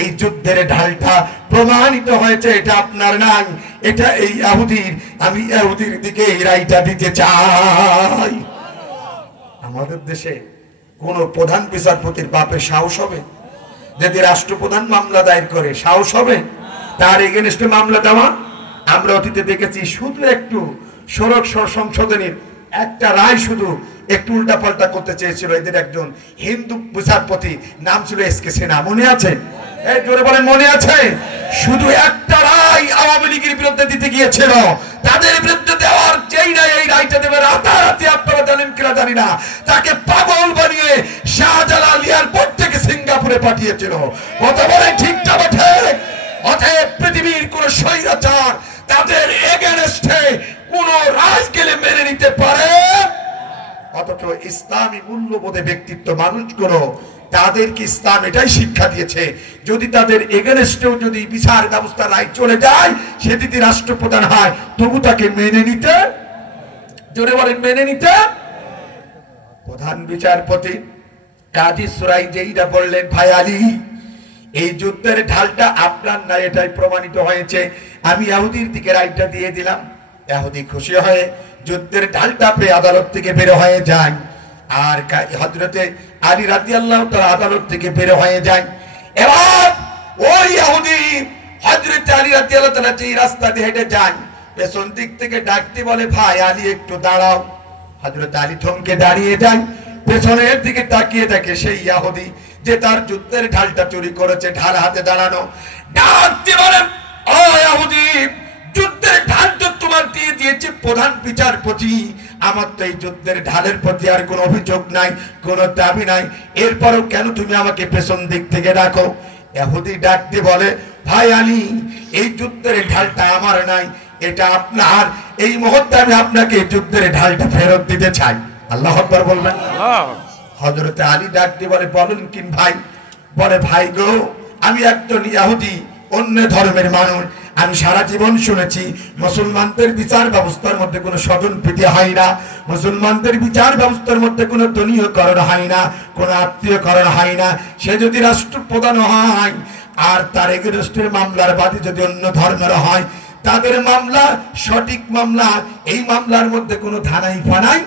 এই যুদ্ধের ঢালটা প্রমাণিত হয়েছে এটা আপনার নাম, এটা এই ইহুদির। আমি ইহুদির দিকে এই রায়টা দিতে চাই। আমাদের দেশে কোন প্রধান বিচারপতির বাপের সাহস হবে? যদি রাষ্ট্রপ্রধান মামলা দায়ের করে, সাহস হবে তার এগেনস্টে মামলা দেওয়া? আমরা অতীতে দেখেছি, শুধু একটু সড়ক সংশোধনের একটা রায় শুধু একটু উল্টাপাল্টা করতে চেয়েছিল এদের একজন হিন্দু বিচারপতি, নাম ছিল এসকে সিনহা। মনে আছে? এই জোরে বলেন, মনে আছে? শুধু একটা রায় আওয়ামী লীগের বিরুদ্ধে দিতে গিয়েছিল, তাদের বিরুদ্ধে দেওয়ার যেই রায়, এই রায়টা দেবে রাতারাতি, আপনারা জানেন কিনা জানি না, তাকে পাগল বানিয়ে শাহজালাল এয়ারপোর্ট থেকে সিঙ্গাপুরে পাঠিয়েছিল। কথা বলেন ঠিক না ঠিক? অতএব পৃথিবীর কোন স্বৈরাচার তাদের এগেনস্টে কোন রাজ গেলে মেনে নিতে পারে? অথচ ইসলামী মূল্যবোধে ব্যক্তিত্ব মানুষগুলো, তাদেরকে ইসলাম এটাই শিক্ষা দিয়েছে, যদি তাদের এগেনস্টেও যদি বিচার ব্যবস্থা রায় চলে যায়, সে যদি রাষ্ট্রপ্রধান হয়, তবু তাকে মেনে নিতে, জোরে বলেন, মেনে নিতে। প্রধান বিচারপতি কাজী সুরাই যেইটা বললেন, ভাই আলী, এই যুদ্ধের ঢালটা আপনার না, এটাই প্রমাণিত হয়েছে, আমি ইহুদির দিকে রায়টা দিয়ে দিলাম। ইহুদি খুশি হয়ে যুদ্ধের ঢালটা পেয়ে আদালত থেকে বের হয়ে যায়। আর হযরতে আলী রাদিয়াল্লাহু তাআলা আদালত থেকে বের হয়ে যায়। এবার ওই ইহুদি হযরত আলী রাদিয়াল্লাহু তাআলা যে রাস্তা দিয়ে হেঁটে যায়, পেছন দিক থেকে ডাকতে বলে, ভাই আলী একটু দাঁড়াও। হযরত আলী থমকে দাঁড়িয়ে যায়, পেছনের দিকে তাকিয়ে দেখে সেই ইহুদি যে তার যুদ্ধের ঢালটা চুরি করেছে, ঢাল হাতে দাঁড়ানো। ডাকতে বলে, ও ইহুদি, যুদ্ধের ঢাল তো তোমার দিয়ে দিয়েছে প্রধান বিচারপতি, আমার তো এই যুদ্ধের ঢালের প্রতি আর কোনো অভিযোগ নাই, কোনো দাবি নাই, এরপরও কেন তুমি আমাকে পেছন দিক থেকে ডাকো? ইহুদি ডাকতে বলে, ভাই আলী, এই যুদ্ধের ঢালটা আমার নাই, এটা আপনার। এই মুহূর্তে আমি আপনাকে যুদ্ধের ঢালটা ফেরত দিতে চাই। আল্লাহু আকবার বলবেন। হযরত আলী ডাকতে বলে, বলেন কি ভাই? বলে, ভাই গো, আমি একজন ইহুদি, অন্য ধর্মের মানুষ। আমি সারা জীবন শুনেছি মুসলমানদের বিচার ব্যবস্থার মধ্যে কোনো স্বজন প্রীতি হয় না, মুসলমানদের বিচার ব্যবস্থার মধ্যে কোনো দলীয়করণ হয় না, কোনো আত্মীয়করণ হয় না। সে যদি রাষ্ট্রপ্রধান হয় আর তার এগেনস্টের মামলার বাদী যদি অন্য ধর্মের হয়, তাদের মামলা সঠিক মামলা, এই মামলার মধ্যে কোনো ধানাই ফানাই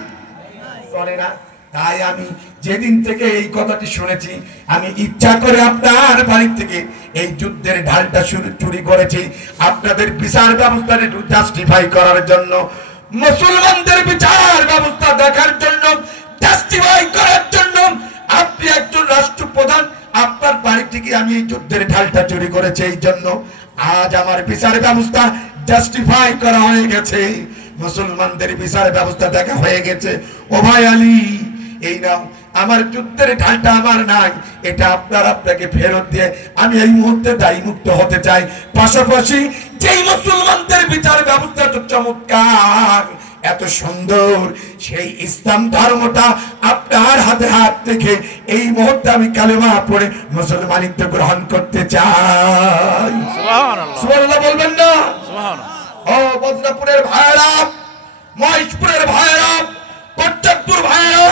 চলে না। তাই আমি যেদিন থেকে এই কথাটি শুনেছি, আমি ইচ্ছা করে আপনার বাড়ি থেকে এই যুদ্ধের ঢালটা চুরি করেছি, আপনাদের বিচার ব্যবস্থাকে জাস্টিফাই করার জন্য, মুসলমানদের বিচার ব্যবস্থা দেখার জন্য, জাস্টিফাই করার জন্য। আপনি একজন রাষ্ট্রপ্রধান, আপনার বাড়ি থেকে আমি এই যুদ্ধের ঢালটা চুরি করেছি, এই জন্য আজ আমার বিচার ব্যবস্থা জাস্টিফাই করা হয়ে গেছে, মুসলমানদের বিচার ব্যবস্থা দেখা হয়ে গেছে। ও ভাই আলী, এই নাও, আমার যুদ্ধের ঢালটা আমার নাই, এটা আপনাকে ফেরত দিয়ে আমি এই মুহূর্তে দায়ী মুক্ত হতে চাই। পাশাপাশি যেই মুসলমানদের বিচার ব্যবস্থা এত চমৎকার, এত সুন্দর, সেই ইসলাম ধর্মটা আপনার হাতে হাত রেখে এই মুহূর্তে আমি কালেমা পড়ে মুসলমানিত্ব গ্রহণ করতে চাই। সুবহানাল্লাহ বলবেন না? ও বজরাপুরের ভাইরা, মহেশপুরের ভাইরা, প্রত্যেকপুর ভাইরা,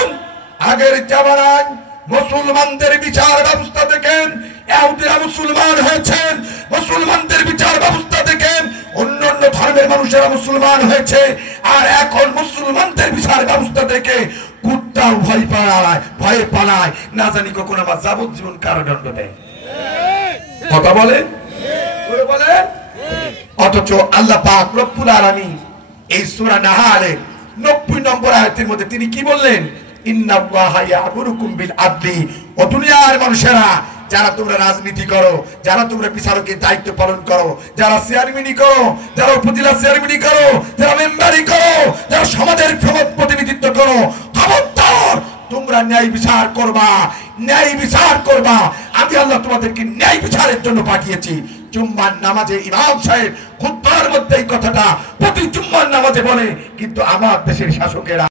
আগের জামানায় মুসলমানদের বিচার ব্যবস্থা দেখেন ইহুদিরা মুসলমান হয়েছেন, মুসলমানদের বিচার ব্যবস্থা দেখেন অন্যান্য ধর্মের মানুষেরা মুসলমান হয়েছে, আর এখন মুসলমানদের বিচার ব্যবস্থা দেখে কুত্তাও ভয়ে পালায়, না জানি কখন আমার যাবজ্জীবন কারাদণ্ড দেয়। কথা বলে বলে। অথচ আল্লাহ পাক রব্বুল আলামিন এই সূরা নাহালের 90 নম্বর আয়াতের মধ্যে তিনি কি বললেন? ইন্নাল্লাহা ইয়া'মুরুকুম বিল আদলি। ও দুনিয়ার মানুষেরা, যারা তোমরা রাজনীতি করো, যারা তোমরা বিচারকের দায়িত্ব পালন করো, যারা চেয়ারম্যানি করো, যারা উপজেলা চেয়ারম্যানি করো, যারা মেম্বারি করো, যারা সমাজের প্রতিনিধিত্ব করো, খবরদার তোমরা ন্যায় বিচার করবা, ন্যায় বিচার করবা। আমি আল্লাহ তোমাদেরকে ন্যায় বিচারের জন্য পাঠিয়েছি। জুম্মার নামাজে ইমাম সাহেব খুতবার মধ্যে এই কথাটা প্রতি জুম্মার নামাজে বলে, কিন্তু আমার দেশের শাসকেরা